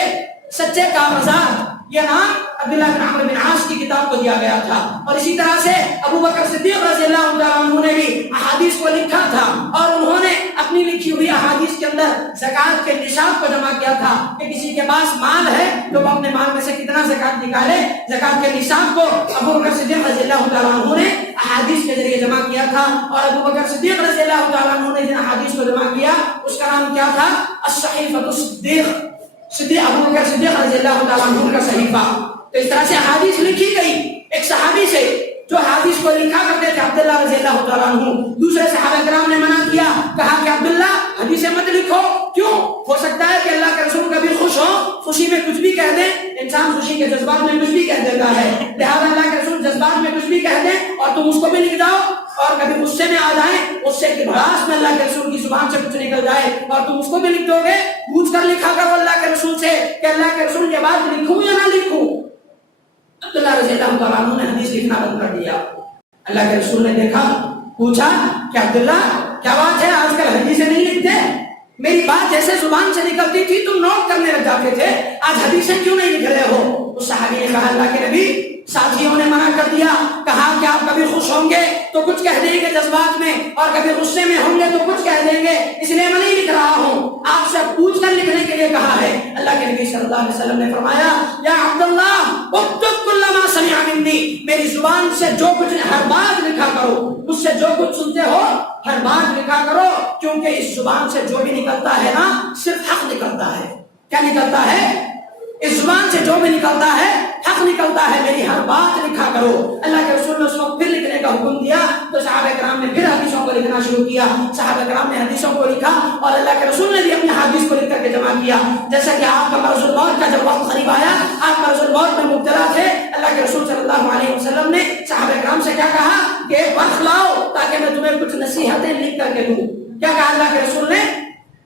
سچے کاغذات۔ یہ نام عبداللہ بن عمرو بن عاص کی کتاب کو دیا گیا تھا۔ اور اسی طرح سے ابو بکر صدیق رضی اللہ تعالیٰ عنہ نے بھی احادیث کو لکھا تھا، اور انہوں نے اپنی لکھی ہوئی احادیث کے اندر زکوٰۃ کے نصاب کو جمع کیا تھا کہ کسی کے پاس مال ہے تو وہ اپنے مال میں سے کتنا زکات نکالے. زکات کے نصاب کو ابو بکر صدیق رضی اللہ تعالیٰ عنہ نے احادیث کے ذریعے جمع کیا تھا, اور ابو بکر صدیق رضی اللہ تعالیٰ عنہ نے جن احادیث کو جمع کیا اس کا نام کیا تھا؟ الصحیفۃ الصدیق. ابو بکر صدیق رضی اللہ تعالیٰ عنہ کا صحیفہ. تو اس طرح سے احادیث لکھی گئی ایک صحابی سے جو حدیث کو لکھا کرتے تھے عبداللہ رضی اللہ تعالیٰ عنہ. دوسرے صحابہ کرام نے منع کیا, کہا کہ عبداللہ حدیثیں مت لکھو. کیوں؟ ہو سکتا ہے کہ اللہ کے رسول کبھی خوش ہو, خوشی میں کچھ بھی کہہ دیں. انسان خوشی کے جذبات میں کچھ بھی کہہ دیتا ہے, لہٰذا اللہ کے رسول جذبات میں کچھ بھی کہہ دیں اور تم اس کو بھی لکھ جاؤ, اور کبھی غصے میں آ جائیں, غصے کی بھڑاس میں اللہ کے رسول کی زبان سے کچھ نکل جائے اور تم اس کو بھی لکھ دو گے. پوچھ کر لکھا کرو اللہ کے رسول سے کہ اللہ کے رسول یہ بات لکھوں یا نہ لکھوں. عبداللہ رضی اللہ تعالیٰ عنہ نے حدیث لکھنا بند کر دیا. اللہ کے رسول نے دیکھا, پوچھا کہ عبداللہ کیا بات ہے, آج کل حدیثیں نہیں لکھتے؟ میری بات جیسے زبان سے نکلتی تھی تم نوٹ کرنے لگ جاتے تھے, آج حدیثیں کیوں نہیں لکھ رہے ہو؟ اس صحابی نے کہا اللہ کے نبی ساتھیوں نے منع کر دیا, کہا کہ آپ کبھی خوش ہوں گے تو کچھ کہہ دیں گے جذبات میں, اور کبھی غصے میں ہوں گے تو کچھ کہہ دیں گے, اس لیے میں نہیں لکھ رہا ہوں, آپ سے پوچھ کر لکھنے کے لیے کہا ہے. اللہ کے نبی صلی اللہ علیہ وسلم نے فرمایا یا عبداللہ اکتب کل ما سمع منی, میری زبان سے جو کچھ ہر بات لکھا کرو, مجھ سے جو کچھ سنتے ہو ہر بات لکھا کرو, کیونکہ اس زبان سے جو بھی نکلتا ہے نا صرف حق نکلتا ہے. کیا نکلتا ہے؟ اس زبان سے جو بھی نکلتا ہے حق نکلتا ہے, میری ہر بات لکھا کرو. اللہ کے رسول نے اس وقت پھر لکھنے کا حکم دیا تو صحابہ کرام نے پھر حدیثوں کو لکھنا شروع کیا. صحابہ کرام نے حدیثوں کو لکھا اور اللہ کے رسول نے بھی اپنی حدیث کو لکھ کر کے جمع کیا. جیسا کہ آپ کا مرض الموت کا جب وقت قریب آیا, آپ مرض الموت میں مبتلا تھے, اللہ کے رسول صلی اللہ علیہ وسلم نے صحابہ کرام سے کیا کہا کہ ایک ورق لاؤ تاکہ میں تمہیں کچھ نصیحتیں لکھ کر کے دوں. کیا کہا اللہ کے رسول نے؟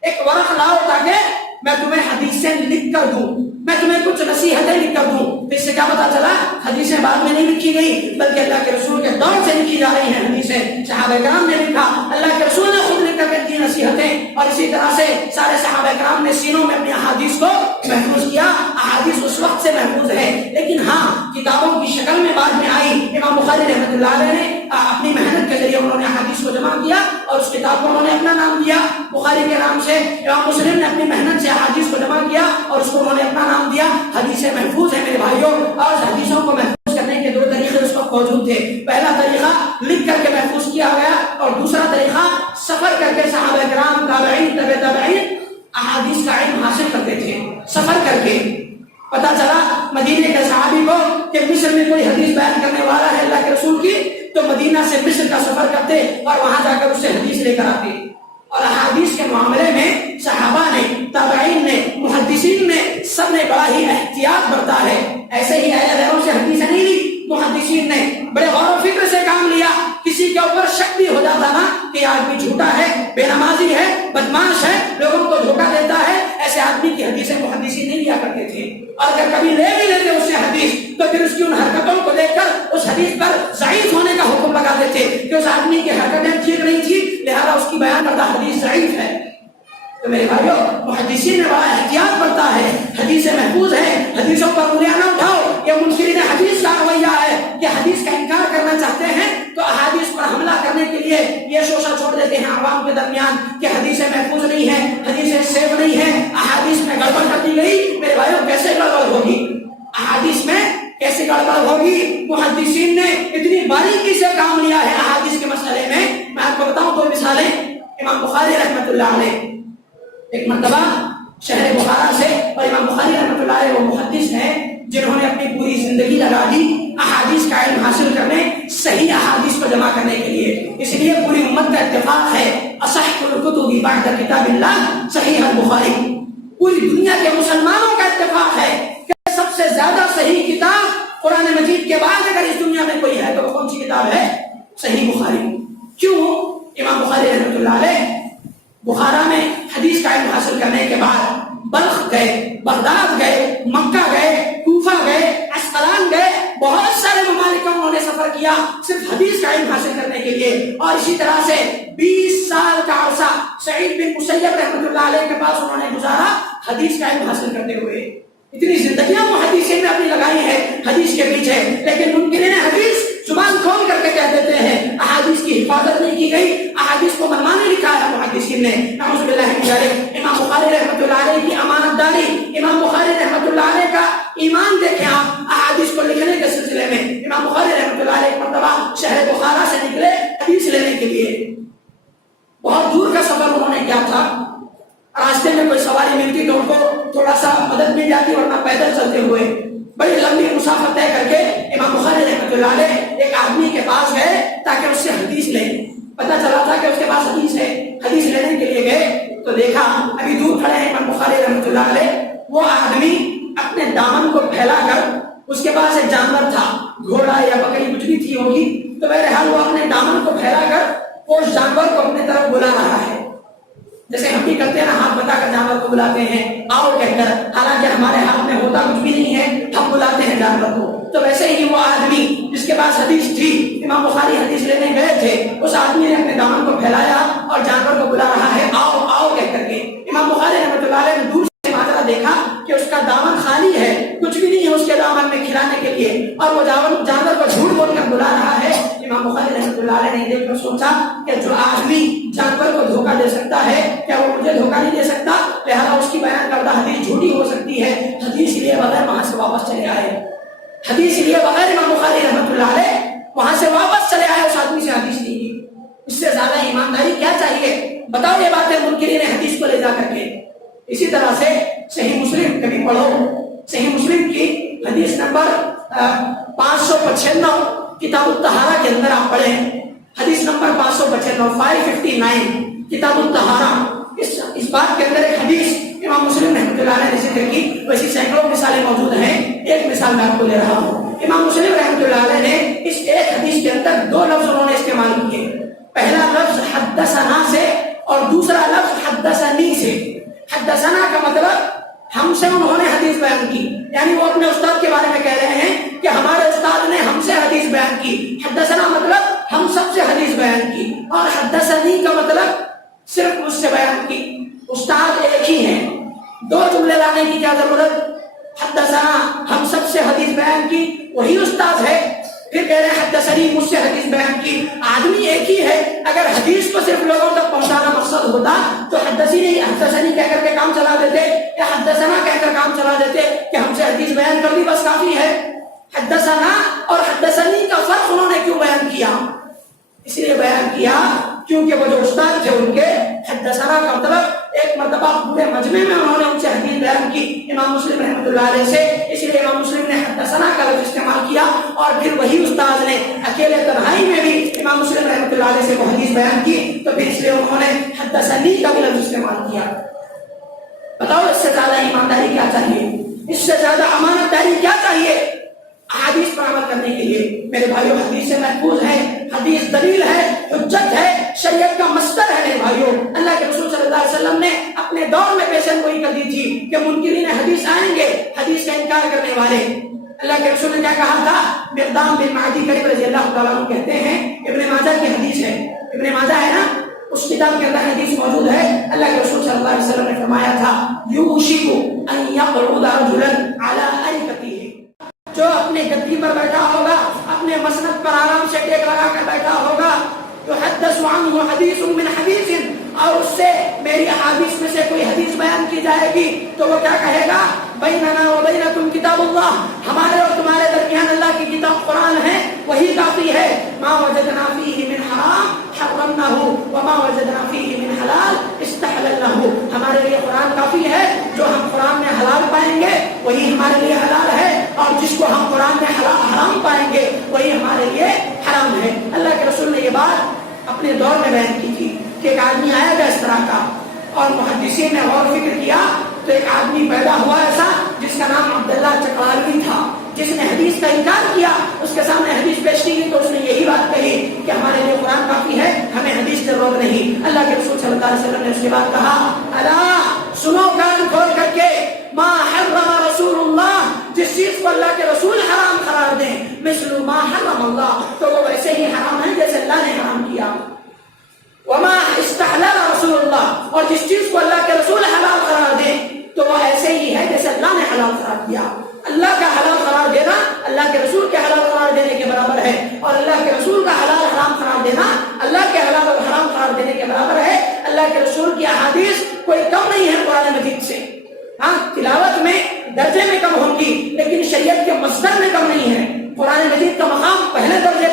ایک ورق لاؤ تاکہ میں تمہیں حدیثیں لکھ کر دوں, میں تمہیں کچھ نصیحتیں لکھ کر دوں. اس سے کیا پتا چلا حدیثیں بعد میں نہیں لکھی گئی بلکہ اللہ کے رسول کے دور سے لکھی جا رہی ہیں حدیثیں. صحابہ کرام نے لکھا, اللہ کے رسول نے خود لکھ کر کے دی نصیحتیں, اور اسی طرح سے سارے صحابہ کرام نے سینوں میں اپنی احادیث کو محفوظ کیا. احادیث اس وقت سے محفوظ ہے, لیکن ہاں کتابوں کی شکل میں بعد میں آئی. امام بخاری رحمۃ اللہ علیہ نے اپنی محنت کے ذریعے انہوں نے احادیث کو جمع کیا اور اس کتاب کو انہوں نے اپنا نام دیا بخاری کے نام سے. امام مسلم نے اپنی محنت سے احادیث کو جمع کیا اور اس کو انہوں نے اپنا نام دیا. حدیثیں محفوظ ہیں میرے بھائیوں, اور حدیثوں کو محفوظ کرنے کے دو طریقے اس وقت موجود تھے. پہلا طریقہ لکھ کر کے محفوظ کیا گیا, اور دوسرا طریقہ سفر کر کے صحابہ کرام تابعین تبع تابعین احادیث کا علم حاصل کرتے تھے. سفر کر کے پتا چلا مدینے کے صحابی کو کہ مصر میں کوئی حدیث بیان کرنے والا ہے اللہ کے رسول کی, تو مدینہ سے مصر کا سفر کرتے اور وہاں جا کر اس سے حدیث لے کر آتے. اور احادیث کے معاملے میں صحابہ نے, تابعین نے, محدثین نے, سب نے بڑا ہی احتیاط برتا ہے. ایسے ہی اہل غیروں سے حدیثیں نہیں لی, محدثین نے بڑے غور و فکر سے کام لیا. کسی کے اوپر شک بھی ہو جاتا نا کہ آدمی جھوٹا ہے, بے نمازی ہے, بدماش ہے, لوگوں کو دھوکہ دیتا ہے, ایسے آدمی کی حدیثیں محدثین نہیں لیا کرتے تھے. اور اگر کبھی لے بھی لیتے اس سے حدیث تو پھر اس کی ان حرکتوں کو دیکھ کر اس حدیث پر ضعیف ہونے کا حکم لگاتے تھے کہ اس آدمی کی حرکتیں ٹھیک نہیں تھی, لہذا اس کی بیان کردہ حدیث ضعیف ہے. تو میرے بھائیوں محدثین نے بڑا احتیاط برتا ہے. حدیثیں محفوظ ہیں, حدیثوں پر انگلیاں نہ اٹھاؤ, یہ منکرین حدیث کا رویہ ہے کہ حدیث کا انکار کرنا چاہتے ہیں تو احادیث پر حملہ کرنے کے لیے یہ شوشہ چھوڑ دیتے ہیں عوام کے درمیان کہ حدیثیں محفوظ نہیں ہیں, حدیثیں سیف نہیں ہیں, احادیث میں گڑبڑ کر دی گئی. میرے بھائیوں کیسے گڑبڑ ہوگی احادیث میں, کیسے گڑبڑ ہوگی؟ محدثین نے اتنی باریکی سے کام لیا ہے احادیث کے مسئلے میں. میں آپ کو بتاؤں دو مثالیں. امام بخاری رحمۃ اللہ علیہ ایک مرتبہ شہر بخارا سے, اور امام بخاری رحمۃ اللہ علیہ وہ محدث ہیں جنہوں نے اپنی پوری زندگی لگا دی احادیث کا علم حاصل کرنے, صحیح احادیث کو جمع کرنے کے لیے. اس لیے پوری امت کا اتفاق ہے اصح الکتب بعد کتاب اللہ صحیح البخاری. پوری دنیا کے مسلمانوں کا اتفاق ہے کہ سب سے زیادہ صحیح کتاب قرآن مجید کے بعد اگر اس دنیا میں کوئی ہے تو کون سی کتاب ہے؟ صحیح بخاری. کیوں؟ امام بخاری رحمۃ اللہ علیہ بخارا میں حدیث کا علم حاصل کرنے کے بعد بلخ گئے, بغداد گئے, مکہ گئے, کوفہ گئے, اسقلان گئے, بہت سارے ممالک انہوں نے سفر کیا صرف حدیث کا علم حاصل کرنے کے لیے. اور اسی طرح سے 20 سال کا عرصہ سعید بن مسیب رحمۃ اللہ علیہ کے پاس انہوں نے گزارا حدیث کا علم حاصل کرتے ہوئے. اتنی زندگیاں محدثین نے اپنی لگائی ہے حدیث کے پیچھے, لیکن منکرین حدیث زبان کھول کر کے کہہ دیتے ہیں احادیث کی حفاظت نہیں کی گئی, احادیث کو منوانے لکھا ہے محدثین نے. نعوذ باللہ من ذلک. امام بخاری رحمۃ اللہ علیہ کی امانت داری, امام بخاری رحمۃ اللہ علیہ کا ایمان دیکھیں آپ احادیث کو لکھنے کے سلسلے میں امام بخاری رحمۃ اللہ علیہ ایک مرتبہ شہر بخارا سے نکلے حدیث لینے کے لیے. بہت دور کا سفر انہوں نے کیا تھا. راستے میں کوئی سواری ملتی تو ان کو تھوڑا سا مدد مل جاتی ورنہ پیدل چلتے ہوئے بڑی لمبی مسافت طے کر کے امام بخاری رحمۃ اللہ علیہ ایک آدمی کے پاس گئے تاکہ اس سے حدیث لیں. پتہ چلا تھا کہ اس کے پاس حدیث ہے. حدیث لینے کے لیے گئے تو دیکھا ابھی دور کھڑے ہیں امام بخاری رحمۃ اللہ علیہ. وہ آدمی اپنے دامن کو پھیلا کر, اس کے پاس ایک جانور تھا, گھوڑا یا بکری کچھ بھی تھی ہوگی, تو بہرحال وہ اپنے دامن کو پھیلا کر وہ اس جانور کو اپنے طرف بلا رہا ہے. جیسے ہم بھی کرتے ہیں نا, ہاتھ بتا کر جانور کو بلاتے ہیں آؤ کہہ کر, حالانکہ ہمارے ہاتھ میں ہوتا کچھ بھی نہیں ہے, ہم بلاتے ہیں جانور کو. تو ویسے ہی وہ آدمی جس کے پاس حدیث تھی, امام بخاری حدیث لینے گئے تھے, اس آدمی نے اپنے دامن کو پھیلایا اور جانور کو بلا رہا ہے آؤ آؤ کہہ کر کے. امام بخاری رحمۃ اللہ علیہ نے دور سے ماجرا دیکھا کہ اس کا دامن خالی ہے, کچھ بھی نہیں ہے اس کے دامن میں کھلانے کے لیے, اور وہ جانور کو جھوٹ بول کر بلا رہا ہے. امام بخاری رحمۃ اللہ علیہ نے دیکھ کر سوچا کہ جو آدمی جانور کو دھوکہ دے سکتا ہے کیا وہ مجھے دھوکہ نہیں دے سکتا, لہذا اس کی بیان کردہ حدیث جھوٹی ہو سکتی ہے. حدیث لیے بغیر وہاں سے واپس چلے آئے. حدیث لیے بغیر امام بخاری رحمۃ اللہ علیہ وہاں سے واپس چلے آئے, اس آدمی سے حدیث نہیں لی. اس سے زیادہ ایمانداری کیا چاہیے؟ بتاؤ یہ باتیں منکرین حدیث کو لے جا کر کے. اسی طرح سے صحیح مسلم کبھی پڑھو, صحیح مسلم کی حدیث نمبر 595 کتاب الطہارہ کے اندر آپ پڑھیں. حدیث نمبر 559 کتاب الطہارہ. اس بات کے اندر ایک حدیث امام مسلم رحمۃ اللہ علیہ نے ذکر کی. ویسی سینکڑوں مثالیں موجود ہیں, ایک مثال میں آپ کو دے رہا ہوں. امام مسلم رحمۃ اللہ علیہ نے اس ایک حدیث کے اندر دو لفظ انہوں نے استعمال کیے. پہلا لفظ حدثنا سے اور دوسرا لفظ حدثنی سے. حدثنا کا مطلب ہم سے انہوں نے حدیث بیان کی, یعنی وہ اپنے استاد کے بارے میں کہہ رہے ہیں کہ ہمارے استاد نے ہم سے حدیث بیان کی. حدثنا مطلب ہم سب سے حدیث بیان کی, اور حدثنی کا مطلب صرف مجھ سے بیان کی. استاد ایک ہی ہیں, دو جملے لانے کی کیا ضرورت. حدثنا ہم سب سے حدیث بیان کی وہی استاد ہے, پھر کہہ رہے ہیں حدثنی مجھ سے حدیث بیان کی. آدمی ایک ہی ہے. اگر حدیث کو صرف لوگوں تک پہنچانا مقصد ہوتا تو حدثنی کہہ کر کے کام چلا دیتے, یا حدثنا کہہ کر کام چلا دیتے کہ ہم سے حدیث بیان کر دی بس کافی ہے. حدثنا اور حدثنی کا فرق انہوں نے کیوں بیان کیا؟ اس لیے بیان کیا کیونکہ وہ جو استاد تھے ان کے حدثنا کا مطلب ایک مرتبہ پورے مجمع میں انہوں نے ان سے حدیث بیان کی امام مسلم رحمۃ اللہ علیہ سے, اس لیے امام مسلم نے حدثنا کا لفظ استعمال کیا, اور پھر وہی استاد نے اکیلے تنہائی میں بھی امام مسلم رحمۃ اللہ علیہ سے وہ حدیث بیان کی, تو پھر اس لیے انہوں نے حدثنی کا بھی لفظ استعمال کیا. بتاؤ اس سے زیادہ ایمانداری کیا چاہیے, اس سے زیادہ امانت داری کیا چاہیے حدیث پر عمل کرنے کے لیے؟ میرے بھائیوں, حدیث سے محفوظ ہے, حدیث دلیل ہے, حجت ہے, شریعت کا مصدر ہے. میرے بھائیوں, اللہ کے رسول صلی اللہ علیہ وسلم نے اپنے دور میں پیشن گوئی کر دی تھی کہ منکرین حدیث آئیں گے, حدیث کا انکار کرنے والے. اللہ کے رسول نے کیا کہا تھا؟ مقدام بن معدی کریم رضی اللہ تعالیٰ عنہ کہتے ہیں, ابن ماجہ کی حدیث ہے, ابن ماجہ ہے نا, اس کتاب کے اندر حدیث موجود ہے. اللہ کے رسول صلی اللہ علیہ وسلم نے فرمایا تھا یوشک ان یقعد رجلا علی ارکتہ, جو اپنے گدی پر بیٹھا ہوگا, اپنے مسند پر آرام سے ٹیک لگا کر بیٹھا ہوگا, یحدث عنہ حدیث من حدیث, اور اس سے میری احادیث میں سے کوئی حدیث بیان کی جائے گی تو وہ کیا کہے گا؟ بیننا و بینکم کتاب اللہ, ہمارے اور تمہارے درمیان اللہ کی کتاب قرآن ہے, وہی کافی ہے. ما وجدنا فیہ من حرام حرمناہ وما وجدنا فیہ من حلال استحللناہ, ہمارے لیے قرآن کافی ہے, جو ہم قرآن میں حلال پائیں گے وہی ہمارے لیے حلال ہے, اور جس کو ہم قرآن میں حرام پائیں گے وہی ہمارے لیے حرام ہے. اللہ کے رسول نے یہ بات اپنے دور میں بیان کی تھی کہ ایک آدمی آیا گا اس طرح کا, اور محدثین نے غور و فکر کیا تو ایک آدمی پیدا ہوا ایسا جس کا نام عبداللہ چکراروی تھا, جس نے حدیث کا انکار کیا. اس کے سامنے حدیث پیش کی گئی تو اس نے یہی بات کہی کہ ہمارے لیے قرآن کافی ہے, ہمیں حدیث کی ضرورت نہیں. اللہ کے رسول صلی اللہ علیہ وسلم نے اس کے بعد کہا, الا سنو کان کھول کر کے, ما حرم رسول اللہ, جس چیز کو اللہ کے رسول حرام قرار دیں, مثل ما حرم اللہ, تو وہ ویسے ہی حرام ہے جیسے اللہ نے حرام کیا. وما استحلل رسول اللہ, اور جس چیز کو اللہ کے رسول حلال قرار دیں تو وہ ایسے ہی ہے جیسے اللہ نے حلال قرار دیا. اللہ کا حلال قرار دینا اللہ کے رسول کے حلال قرار دینے کے برابر ہے, اور اللہ کے رسول کا حلال حرام قرار دینا اللہ کے حلال اور حرام قرار دینے کے برابر ہے. اللہ کے رسول کی احادیث کوئی کم نہیں ہے قرآن مجید سے. ہاں, تلاوت میں درجے میں کم ہوں گی, لیکن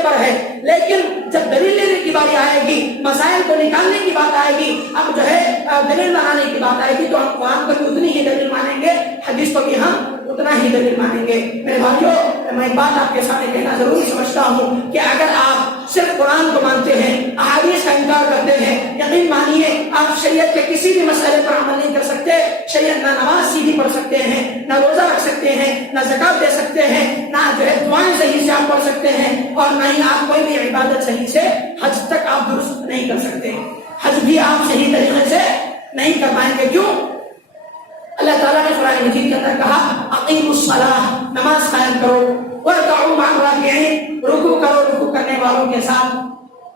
پر ہے، لیکن جب دلیل لینے کی باری آئے گی، مسائل کو نکالنے کی بات آئے گی، اب جو ہے دلیل بنانے کی بات آئے گی، تو ہم قرآن کو بھی اتنی ہی دلیل مانیں گے، حدیث کو بھی ہم اتنا ہی دلیل مانیں گے۔ میرے بھائیوں، میں ایک بات آپ کے سامنے کہنا ضروری سمجھتا ہوں کہ اگر آپ صرف قرآن کو مانتے ہیں، احادیث کا انکار کرتے ہیں، یقین مانیے آپ شریعت کے کسی بھی مسئلے پر عمل نہیں کر سکتے۔ شریعت نہ نماز سیدھی پڑھ سکتے ہیں، نہ روزہ رکھ سکتے ہیں، نہ زکات دے سکتے ہیں، نہ جو ہے دعائیں صحیح سے آپ پڑھ سکتے ہیں، اور نہ ہی آپ کوئی بھی عبادت صحیح سے حج تک آپ درست نہیں کر سکتے۔ حج بھی آپ صحیح طریقے سے نہیں کر پائیں گے۔ کیوں؟ اللہ تعالیٰ نے قرآن مجید کے اندر کہا اقیموا الصلاۃ، نماز قائم کرو، وارکعوا مع الراکعین، رکوع کرو رکوع کرنے والوں کے ساتھ۔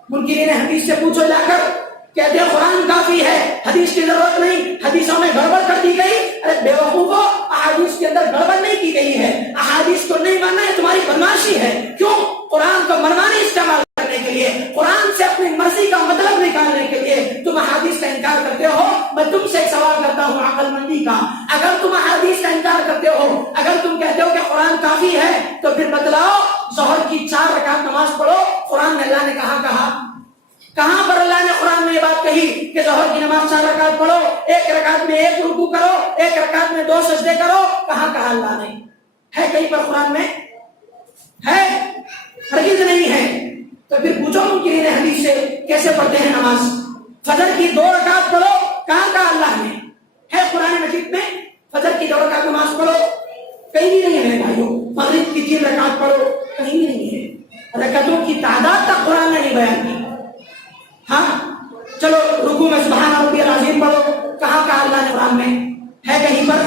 منکرین حدیث سے پوچھو جا کر، کہتے ہیں قرآن کافی ہے، حدیث کی ضرورت نہیں، حدیثوں میں گڑبڑ کر دی گئی۔ ارے بے وقوفو، احادیث کے اندر گڑبڑ نہیں کی گئی ہے، احادیث کو نہیں ماننا ہے تمہاری بدمعاشی ہے۔ کیوں؟ قرآن کو منمانی استعمال کرنے کے لیے، قرآن سے اپنی مرضی کا مطلب نکالنے کے لیے تم احادیث کا انکار کرتے ہو۔ میں تم سے ایک سوال کرتا ہوں عقل مندی کا، اگر تم احادیث کا انکار کرتے ہو، اگر تم کہتے ہو کہ قرآن کافی ہے، تو پھر بتلاؤ ظہر کی 4 رکعت نماز پڑھو، قرآن میں اللہ نے کہاں پر اللہ نے قرآن میں یہ بات کہی کہ ظہر کی نماز 4 رکعت پڑھو، 1 رکعت میں 1 رکوع کرو، 1 رکعت میں 2 سجدے کرو؟ کہاں کہا اللہ نے؟ ہے کہیں پر قرآن میں؟ ہے؟ ہرگز نہیں ہے۔ تو پھر پوچھو منکرین حدیث سے کیسے پڑھتے ہیں نماز؟ فجر کی 2 رکعت پڑھو، کہاں کہا اللہ نے؟ ہے قرآن مجید میں فجر کی 2 رکعت نماز پڑھو؟ کہیں بھی نہیں ہے میرے بھائیوں۔ مغرب کی 3 رکعت پڑھو، کہیں بھی نہیں ہے۔ رکعتوں کی تعداد تک قرآن نے نہیں بیان کی۔ ہاں چلو رکوع میں سبحان ربی العظیم پڑھو، کہاں کہا اللہ نے قرآن میں؟ ہے کہیں پر؟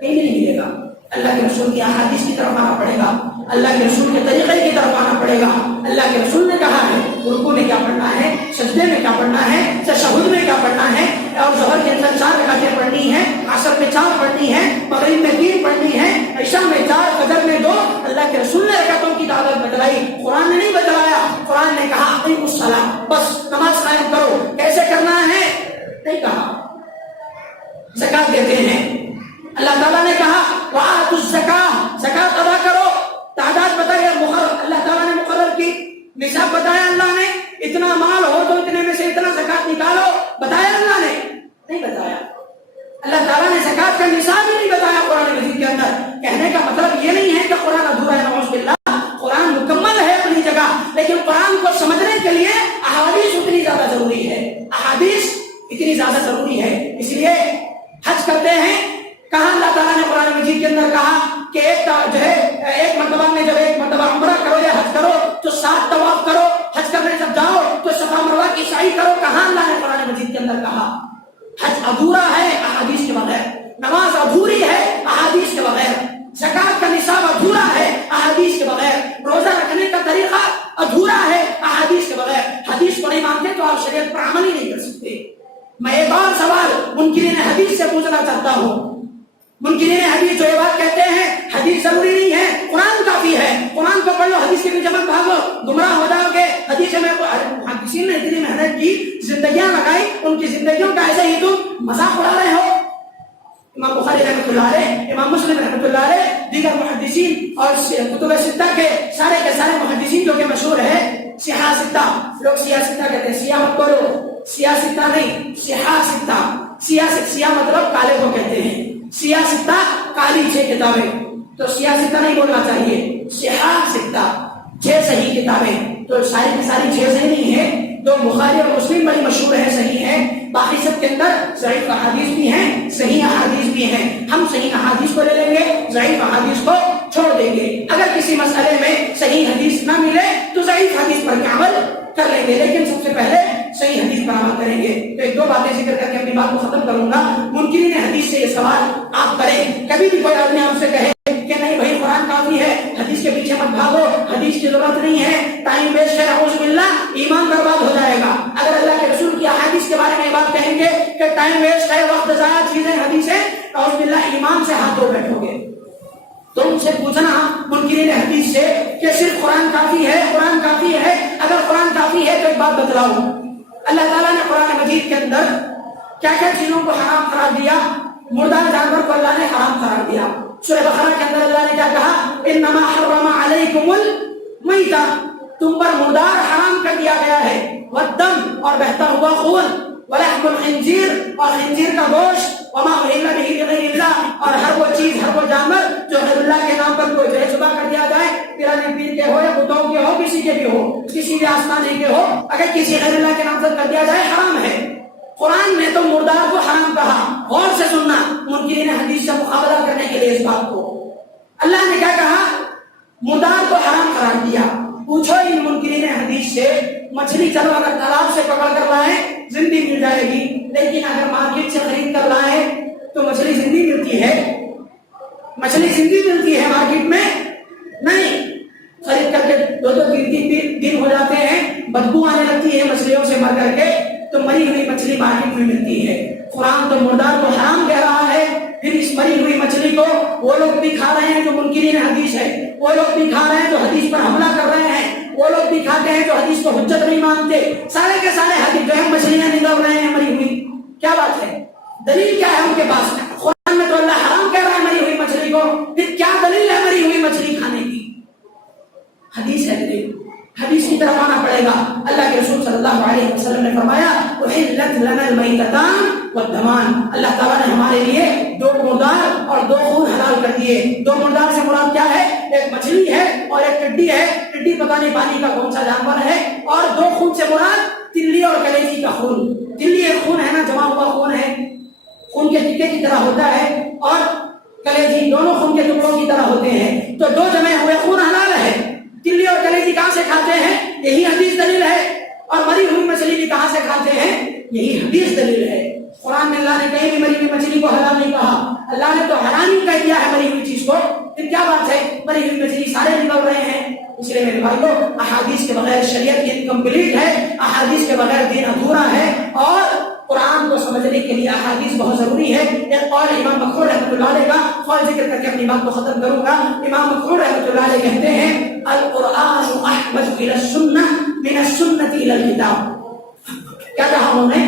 کہیں نہیں ملے گا۔ اللہ کے رسول کی احادیث کی طرف آنا پڑے گا، اللہ کے رسول کے طریقے کی طرف آنا پڑے گا۔ اللہ کے رسول نے کہا ہے رکوع میں کیا پڑھنا ہے، سجدے میں کیا پڑھنا ہے، تشہد میں کیا پڑھنا ہے، اور ظہر کے اندر 4 رکعتیں پڑھنی ہیں، عصر میں 4 پڑھنی ہیں، مغرب میں 3 پڑھنی ہیں، عشاء میں 4، فجر میں 2۔ اللہ کے رسول نے رکعتوں کی تعداد بتلائی، قرآن نے نہیں بتلایا۔ قرآن نے کہا اقیموا الصلاۃ، بس نماز قائم کرو۔ کیسے کرنا ہے نہیں کہا۔ زکات دیتے ہیں، اللہ تعالیٰ نے کہا وآتوا الزکاۃ، زکات ادا کرو۔ تعداد بتایا، اللہ تعالیٰ نے مقرر کی، نصاب بتایا اللہ نے، اتنا مال ہو تو اتنے میں سے اتنا زکات نکالو، بتایا اللہ نے؟ نہیں بتایا۔ اللہ تعالیٰ نے زکات کا نصاب ہی نہیں بتایا قرآن مجید کے اندر۔ کہنے کا مطلب یہ نہیں ہے کہ قرآن ادھورا ہے، نعوذ باللہ، قرآن مکمل ہے اپنی جگہ، لیکن قرآن کو سمجھنے کے لیے احادیث اتنی زیادہ ضروری ہے، احادیث اتنی زیادہ ضروری ہے۔ اس لیے حج کرتے ہیں، کہاں اللہ تعالیٰ نے قرآن مجید کے اندر کہا کہ ایک مرتبہ میں جب ایک مرتبہ عمرہ کرو یا حج کرو تو 7 طواف کرو، حج کرنے جب جاؤ تو صفا مروہ کی سعی کرو؟ کہاں اللہ نے قرآن مجید کے اندر کہا؟ حج ادھورا ہے احادیث کے بغیر، نماز ادھوری ہے احادیث کے بغیر، زکات کا نصاب ادھورا ہے احادیث کے بغیر، روزہ رکھنے کا طریقہ ادھورا ہے احادیث کے بغیر۔ حدیث کو نہیں مانتے تو آپ شریعت پر عمل ہی نہیں کر سکتے۔ میں ایک اور سوال منکرین حدیث سے پوچھنا چاہتا ہوں۔ منکرین حدیث جو یہ بات کہتے ہیں حدیث ضروری نہیں ہے، قرآن کافی ہے، قرآن کو پڑھ لو، حدیث کے پیچھے مت بھاگو، گمراہ ہو جاؤ گے۔ حدیث میں محدثین نے اتنی محنت کی، زندگیاں لگائی، ان کی زندگیوں کا ایسے ہی تم مذاق اڑا رہے ہو۔ امام بخاری رحمۃ اللہ علیہ، امام مسلم رحمۃ اللہ علیہ، دیگر محدثین اور کتب ستہ کے سارے محدثین جو کہ مشہور ہے سیاہ ستہ، لوگ سیاہ ستہ کہتے ہیں، سیاہ مت کرو، سیاہ ستہ نہیں، سیاہ ستہ، سیاہ مطلب کالے کو کہتے ہیں، سیاہ ستہ کالی 6 کتابیں، تو سیاہ ستہ نہیں بولنا چاہیے، سیاہ ستہ 6 صحیح کتابیں، تو ساری کی ساری 6 صحیح نہیں ہے، 2 بخاری اور مسلم بڑی مشہور ہے، صحیح ہے، باقی سب کے اندر ضعیف احادیث بھی ہیں، صحیح احادیث بھی ہیں۔ ہم صحیح احادیث کو لے لیں گے، ضعیف احادیث کو چھوڑ دیں گے۔ اگر کسی مسئلے میں صحیح حدیث نہ ملے تو ضعیف حدیث پر عمل کر لیں گے، لیکن سب سے پہلے صحیح حدیث پر عمل کریں گے۔ تو 1-2 باتیں ذکر کر کے اپنی بات کو ختم کروں گا۔ منکرین حدیث سے یہ سوال آپ کریں، کبھی بھی کوئی آدمی آپ سے کہے کہ نہیں بھائی قرآن کافی ہے، حدیث کے پیچھے مت بھاگو، حدیث کی ضرورت نہیں ہے، ٹائم ویسٹ ہے، نعوذ باللہ، ایمان برباد ہو جائے گا۔ اگر اللہ کے رسول کی احادیث کے بارے میں یہ بات کہیں گے کہ ٹائم ویسٹ ہے، وقت ضائع چیزیں حدیثیں، نعوذ باللہ، ایمان سے ہاتھ دھو بیٹھو گے۔ تو ان سے پوچھنا منکرین حدیث سے کہ صرف قرآن کافی ہے، قرآن کافی ہے، اگر قرآن کافی ہے تو ایک بات بتلاؤ، اللہ تعالیٰ نے قرآن مجید کے اندر کیا کیا چیزوں کو حرام قرار دیا؟ مردار جانور کو اللہ نے حرام قرار دیا۔ سورہ بقرہ کے اندر اللہ نے کیا کہا؟ انما حرم علیکم المیتہ، تم پر مردار حرام کر دیا گیا ہے، والدم اور بہتا ہوا خون، ولحم الخنزیر اور خنزیر کا گوشت، وما اہل به لغیر اللہ اور ہر وہ چیز، ہر وہ جانور جو غیر اللہ کے نام پر کوئی جو ہے ذبح کر دیا جائے، پیرانی پیر کے ہو یا بتوں کے ہو، کسی کے بھی ہو، کسی بھی آسمانی کے ہو، اگر کسی غیر اللہ کے نام پر کر دیا جائے حرام ہے۔ قرآن نے تو مردار کو حرام کہا، غور سے سننا، منکرین حدیث سے مقابلہ کرنے کے لیے اس بات کو اللہ نے کیا کہا؟ مردار کو حرام قرار دیا۔ پوچھو ان منکرین حدیث سے، مچھلی چلو اگر تالاب سے پکڑ کر لائیں زندگی مل جائے گی، لیکن اگر مارکیٹ سے خرید کر لائیں تو مچھلی زندگی ملتی ہے؟ مچھلی زندگی ملتی ہے مارکیٹ میں؟ نہیں، خرید کر کے دو تین دن ہو جاتے ہیں، بدبو آنے لگتی ہے مچھلیوں سے مر کر کے، تو مری ہوئی مچھلی مارکیٹ میں ملتی ہے۔ قرآن تو مردار کو حرام کہہ رہا ہے، پھر اس مری ہوئی مچھلی کو وہ لوگ بھی کھا رہے ہیں جو منکرین حدیث ہے، وہ لوگ بھی کھا رہے ہیں جو حدیث پر حملہ کر رہے ہیں، وہ لوگ بھی کھاتے ہیں جو حدیث کو حجت نہیں مانتے، سارے کے سارے حدیث جو ہے مچھلیاں نگل رہے ہیں مری ہوئی۔ کیا بات ہے؟ دلیل کیا ہے ان کے پاس؟ قرآن میں تو اللہ حرام کہہ رہا ہے مری ہوئی مچھلی کو، پھر کیا دلیل ہے مری ہوئی مچھلی کھانے کی؟ حدیث ہے دلیل، حدیث کی طرف آنا پڑے گا۔ اللہ کے رسول صلی اللہ علیہ وسلم نے فرمایا احلت لنا المیتتان والدمان، اللہ تعالیٰ نے ہمارے لیے دو مردار اور دو خون حلال کر دیے۔ دو مردار سے مراد کیا ہے؟ ایک مچھلی ہے اور ایک ٹڈی ہے، ٹڈی پتہ نہیں پانی کا کون سا جانور ہے، اور دو خون سے مراد تلی اور کلیجی کا خون۔ تلی ایک خون ہے نا، جمع ہوا خون ہے، خون کے ٹکے کی طرح ہوتا ہے، اور کلیجی دونوں خون کے ٹکڑوں کی طرح ہوتے ہیں، تو دو جمع ہوئے خون حلال ہے۔ تلی اور کلیجی کہاں سے کھاتے ہیں؟ یہی حدیث دلیل ہے۔ اور مری ہوئی مچھلی بھی کہاں سے کھاتے ہیں؟ یہی حدیث دلیل ہے۔ قرآن میں اللہ نے کہیں بھی مری ہوئی مچھلی کو حلال نہیں کہا، اللہ نے تو حرام ہی کہہ دیا ہے مری ہوئی چیز کو، پھر کیا بات ہے؟ مری ہوئی مچھلی سارے نکل رہے ہیں۔ اس لیے میرے بھائیو، احادیث کے بغیر شریعت انکمپلیٹ ہے، احادیث کے بغیر دین ادھورا ہے، اور قرآن کو سمجھنے کے لیے احادیث بہت ضروری ہے۔ ایک اور امام مکحول رحمۃ اللہ علیہ کا قول ذکر کر کے اپنی بات کو ختم کروں گا۔ امام مکحول رحمۃ اللہ علیہ کہتے ہیں القرآن احوج الی السنہ من السنۃ الی الکتاب۔ کیا کہا انہوں نے؟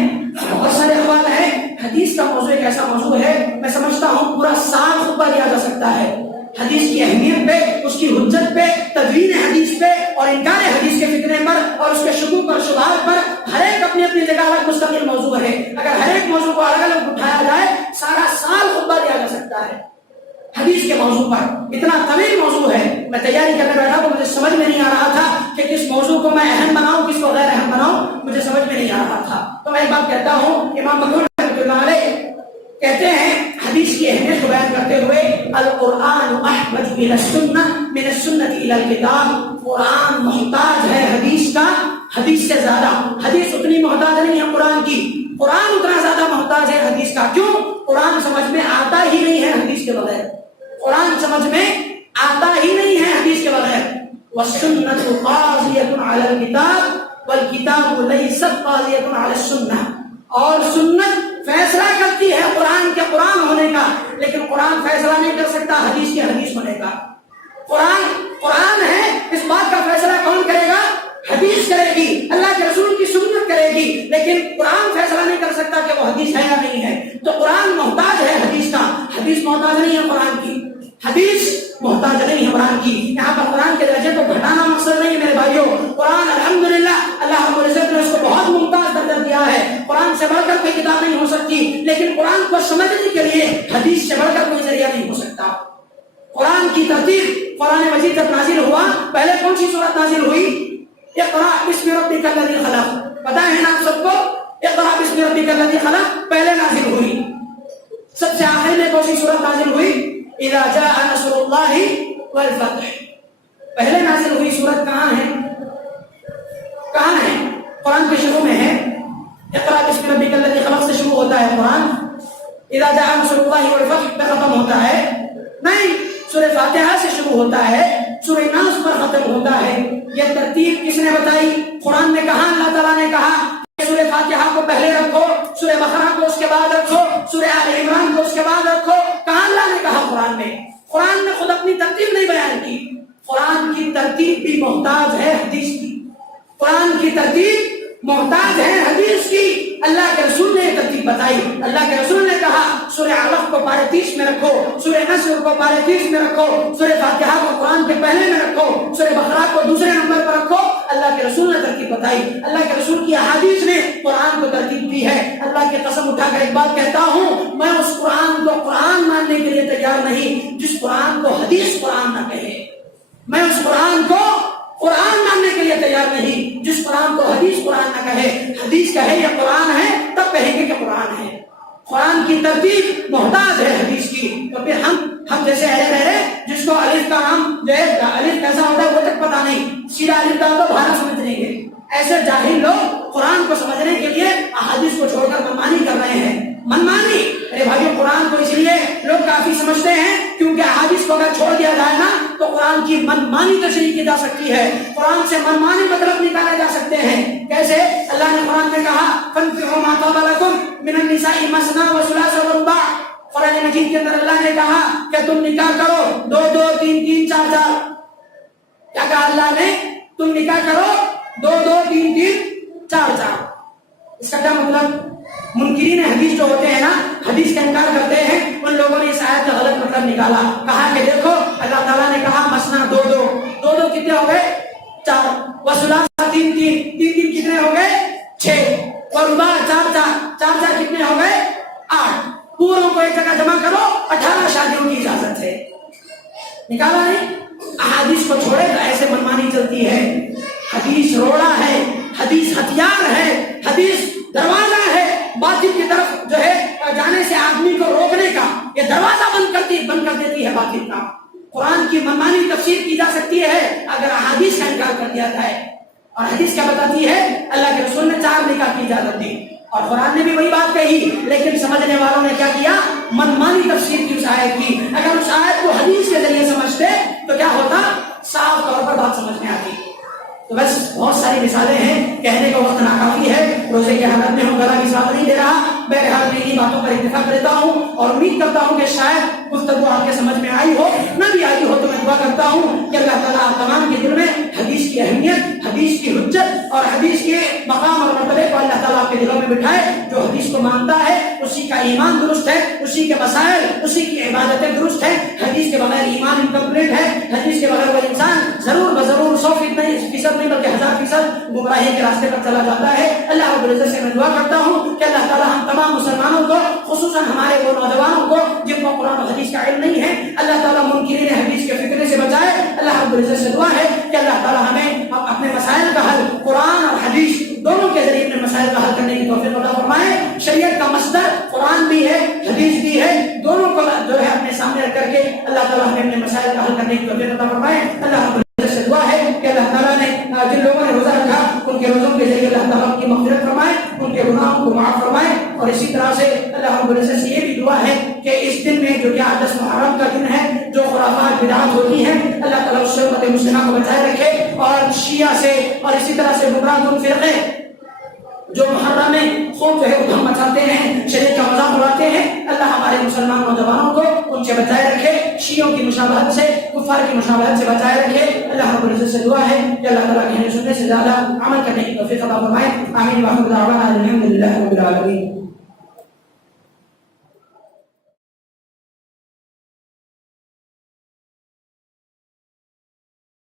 بہت سارے اقوال ہیں، حدیث کا موضوع ایک ایسا موضوع ہے، میں سمجھتا ہوں پورا سال خطبہ دیا جا سکتا ہے حدیث کی اہمیت پہ، اس کی حجت پہ، تدوین حدیث پہ، اور انکار حدیث کے فتنے پر، اور اس کے شکوک اور شبہات پر۔ ہر ایک اپنی اپنی جگہ الگ مستقل موضوع ہے، اگر ہر ایک موضوع کو الگ الگ اٹھایا جائے سارا سال خطبہ دیا جا سکتا ہے حدیث کے موضوع پر۔ اتنا طویل موضوع ہے، میں تیاری کرنے بیٹھا تو مجھے سمجھ میں نہیں آ رہا تھا کہ کس موضوع کو میں اہم بناؤں کس کو غیر اہم بناؤں، مجھے سمجھ میں نہیں آ رہا تھا۔ تو میں ایک بات کہتا ہوں، امام مکحول رحمۃ اللہ علیہ کہتے ہیں حدیث کی اہمیت کو بیان کرتے ہوئے القرآن احوج الی السنہ من السنۃ الی الکتاب، قرآن محتاج ہے حدیث کا حدیث سے زیادہ۔ حدیث اتنی محتاج نہیں ہے قرآن کی، قرآن اتنا زیادہ محتاج ہے حدیث کا۔ کیوں؟ قرآن سمجھ میں آتا ہی نہیں ہے حدیث کے بغیر، قرآن سمجھ میں آتا ہی نہیں ہے حدیث کے بغیر۔ والسنۃ قاضیۃ علی الکتاب والکتاب لیست قاضیۃ علی السنہ، اور سنت فیصلہ کرتی ہے قرآن کے قرآن ہونے کا، لیکن قرآن فیصلہ نہیں کر سکتا حدیث کے حدیث ہونے کا۔ قرآن ہے، اس بات کا فیصلہ کون کرے گا؟ حدیث کرے گی، اللہ کے رسول کی سنت کرے گی، لیکن قرآن فیصلہ نہیں کر سکتا کہ وہ حدیث ہے یا نہیں ہے۔ تو قرآن محتاج ہے حدیث کا، حدیث محتاج نہیں ہے قرآن کی، حدیث محتاج نہیں ہے قرآن کی۔ یہاں پر قرآن کے درجے کو گھٹانا مقصد نہیں ہے میرے بھائیوں، قرآن الحمدللہ اللہ رب العزت نے اس کو بہت ممتاز درجہ دیا ہے، قرآن سے بڑھ کر کوئی کتاب نہیں ہو سکتی، لیکن قرآن کو سمجھنے کے لیے حدیث سے بڑھ کر کوئی ذریعہ نہیں ہو سکتا۔ قرآن کی ترتیب قرآن مجید جب نازل ہوا، پہلے کون سی سورت نازل ہوئی؟ اقرأ بسم ربک الذی خلق، پتہ ہے نا آپ سب کو؟ اقرأ بسم ربک الذی خلق پہلے نازل ہوئی۔ سب سے آخر میں کون سی سورت نازل ہوئی؟ اذا جاء نصر اللہ والفتح، پہلے نازل ہوئی سورت کہاں ہے؟ کہاں ہے؟ قرآن کے شروع میں ہے، اقرأ بسم ربک الذی خلق سے شروع ہوتا ہے قرآن، اذا جاء نصر اللہ والفتح پہ ختم ہوتا ہے؟ نہیں، سورہ فاتحہ سے شروع ہوتا ہے، سورہ ناس پر ختم ہوتا ہے۔ یہ ترتیب کس نے بتائی؟ قرآن میں کہا اللہ تعالیٰ نے کہا کہ سورہ فاتحہ کو پہلے رکھو، سورہ بقرہ کو اس کے بعد رکھو، سورہ آل عمران کو اس کے بعد رکھو؟ کہاں اللہ نے کہا؟ قرآن میں۔ قرآن نے خود اپنی ترتیب نہیں بیان کی، قرآن کی ترتیب بھی محتاج ہے حدیث کی، قرآن کی ترتیب محتاج ہے حدیث کی۔ اللہ کے رسول نے یہ ترتیب بتائی، اللہ کے رسول نے کہا سورہ علق کو پارے 30 میں رکھو، سورہ نصر کو پارے 30 میں رکھو، سورہ فاتحہ کو قرآن کے پہلے میں رکھو، سورہ بقرہ کو دوسرے نمبر پر رکھو۔ اللہ کے رسول نے ترتیب بتائی، اللہ کے رسول کی احادیث نے قرآن کو ترتیب دی ہے۔ اللہ کی قسم اٹھا کر ایک بات کہتا ہوں، میں اس قرآن کو قرآن ماننے کے لیے تیار نہیں جس قرآن کو حدیث قرآن نہ کہے۔ میں اس قرآن کو قرآن ماننے کے لیے تیار نہیں جس قرآن کو حدیث قرآن نہ کہے۔ حدیث کہے یہ قرآن ہے تب کہیں گے کہ قرآن ہے۔ قرآن کی ترتیب محتاج ہے حدیث کی، تو پھر ہم جیسے رہے جس کو الف کا نام جو ہے الف کیسا ہوتا ہے وہ تک پتا نہیں، سیدھا الف کا تو بھارا سمجھ لیں گے۔ ایسے جاہل لوگ قرآن کو سمجھنے کے لیے احادیث کو چھوڑ کر منمانی کر رہے ہیں۔ منمانی ارے بھائیو، قرآن کو اس لیے لوگ کافی سمجھتے ہیں کیونکہ احادیث کو اگر چھوڑ دیا جائے نا تو قرآن کی منمانی تشریح کی جا سکتی ہے، قرآن سے منمانی مطلب نکالے جا سکتے ہیں۔ کیسے؟ اللہ نے قرآن میں کہا فَانكِحُوا مَا طَابَ لَكُم مِّنَ النِّسَاءِ مَثْنَىٰ وَثُلَاثَ وَرُبَاعَ۔ قرآن مجید کے اندر اللہ نے کہا کہ تم نکاح کرو 2 2 3 3 4 4۔ کیا کہا اللہ نے؟ تم نکاح کرو 2 2 3 3 4 4۔ اس کا کیا مطلب؟ منکرین حدیث جو ہوتے ہیں نا، حدیث کا انکار کرتے ہیں، ان لوگوں نے اس آیت کا غلط مطلب نکالا۔ کہا کہ دیکھو اللہ تعالیٰ نے کہا مثنا 2 2 2 2 کتنے ہو گئے؟ 4، وثلاث 3 3 3 3 کتنے ہو گئے؟ 6، ورباع 4 4 4 4 کتنے ہو گئے؟ 8۔ پوروں کو ایک جگہ جمع کرو، 18 شادیوں کی اجازت ہے۔ نکالا نہیں؟ احادیث کو چھوڑے تو ایسے منمانی چلتی ہے۔ حدیث روڑا ہے، حدیث ہتھیار ہے، حدیث دروازہ ہے باطل کی طرف جو ہے جانے سے آدمی کو روکنے کا، یہ دروازہ بند کر دیتی ہے باطل کا۔ قرآن کی منمانی تفسیر کی جا سکتی ہے اگر احادیث کا انکار کر دیا جائے۔ اور حدیث کیا بتاتی ہے؟ اللہ کے رسول نے 4 نکاح کی اجازت دی اور قرآن نے بھی وہی بات کہی، لیکن سمجھنے والوں نے کیا کیا؟ منمانی تفسیر کی اس آیت کی۔ اگر اس آیت کو حدیث کے ذریعے سمجھتے تو کیا ہوتا؟ صاف طور پر بات سمجھ میں آتی۔ تو بس بہت ساری مثالیں ہیں، کہنے کا وقت ناکافی ہے، روزے کے حالت میں ہوں، گلا بھی ساتھ نہیں دے رہا۔ بہرحال میں انہیں باتوں پر اتفاق لیتا ہوں اور امید کرتا ہوں کہ شاید گفتگو آپ کے سمجھ میں آئی ہو، نہ بھی آئی ہو تو میں دعا کرتا ہوں کہ اللہ تعالیٰ تمام کے دل میں حدیث کی اہمیت، حدیث کی حجت اور حدیث کے مقام اور مرتبے کو اللہ تعالیٰ آپ کے دلوں میں بٹھائے۔ جو حدیث کو مانتا ہے اسی کا ایمان درست ہے، اسی کے مسائل، اسی کی عبادتیں درست ہیں۔ حدیث کے بغیر ایمان انکمپلیٹ ہے، حدیث کے بغیر وہ انسان ضرور بضرور 100% نہیں بلکہ 1000% گمراہی کے راستے پر چلا جاتا ہے۔ اللہ رب العزت سے میں دعا کرتا ہوں کہ اللہ تعالیٰ ہم تمام مسلمانوں کو، خصوصاً ہمارے وہ نوجوانوں کو جن کو قرآن و حدیث کا علم نہیں ہے، اللہ تعالیٰ منکرین حدیث کے فتنے سے بچائے۔ اللہ رب العزت سے دعا ہے کہ اللہ تعالیٰ ہمیں اپنے مسائل کا حل قرآن اور حدیث دونوں کے ذریعے اپنے مسائل کا حل کرنے کی توفیق عطا فرمائے۔ شریعت کا مصدر قرآن بھی ہے، حدیث بھی ہے، دونوں کو جو ہے اپنے سامنے رکھ کر کے اللہ تعالیٰ ہمیں اپنے مسائل کا حل کرنے کی توفیق عطا فرمائے۔ اللہ رب سے دعا ہے کہ اللہ تعالیٰ نے جن لوگوں نے روزہ رکھا ان کے روزوں کے ذریعے اللہ تعالیٰ کی مغفرت فرمائے، ان کے گناہوں کو معاف فرمائے۔ اور اسی طرح سے اللہ رب العزت سے یہ بھی دعا ہے کہ اس دن میں جو کہ 10 محرم کا دن ہے، جو خرافات بدعات ہوتی ہیں، اللہ تعالیٰ اس سے امت مسلمہ کو بچائے رکھے اور شیعہ سے اور اسی طرح سے گمراہ کن فرقے جو محرم میں خوب جو ہے ادھم مچاتے ہیں، شریعت کا مذاق اڑاتے ہیں، اللہ ہمارے مسلمان نوجوانوں کو ان سے بچائے رکھے، شیعوں کی مشابہت سے، کفار کی مشابہت سے بچائے رکھے۔ اللہ رب العزت سے دعا ہے کہ اللہ تعالیٰ کہنے سننے سے زیادہ عمل کرنے کی توفیق عطا فرمائے۔ آمین۔ وآخر دعوانا الحمد للہ رب العالمین۔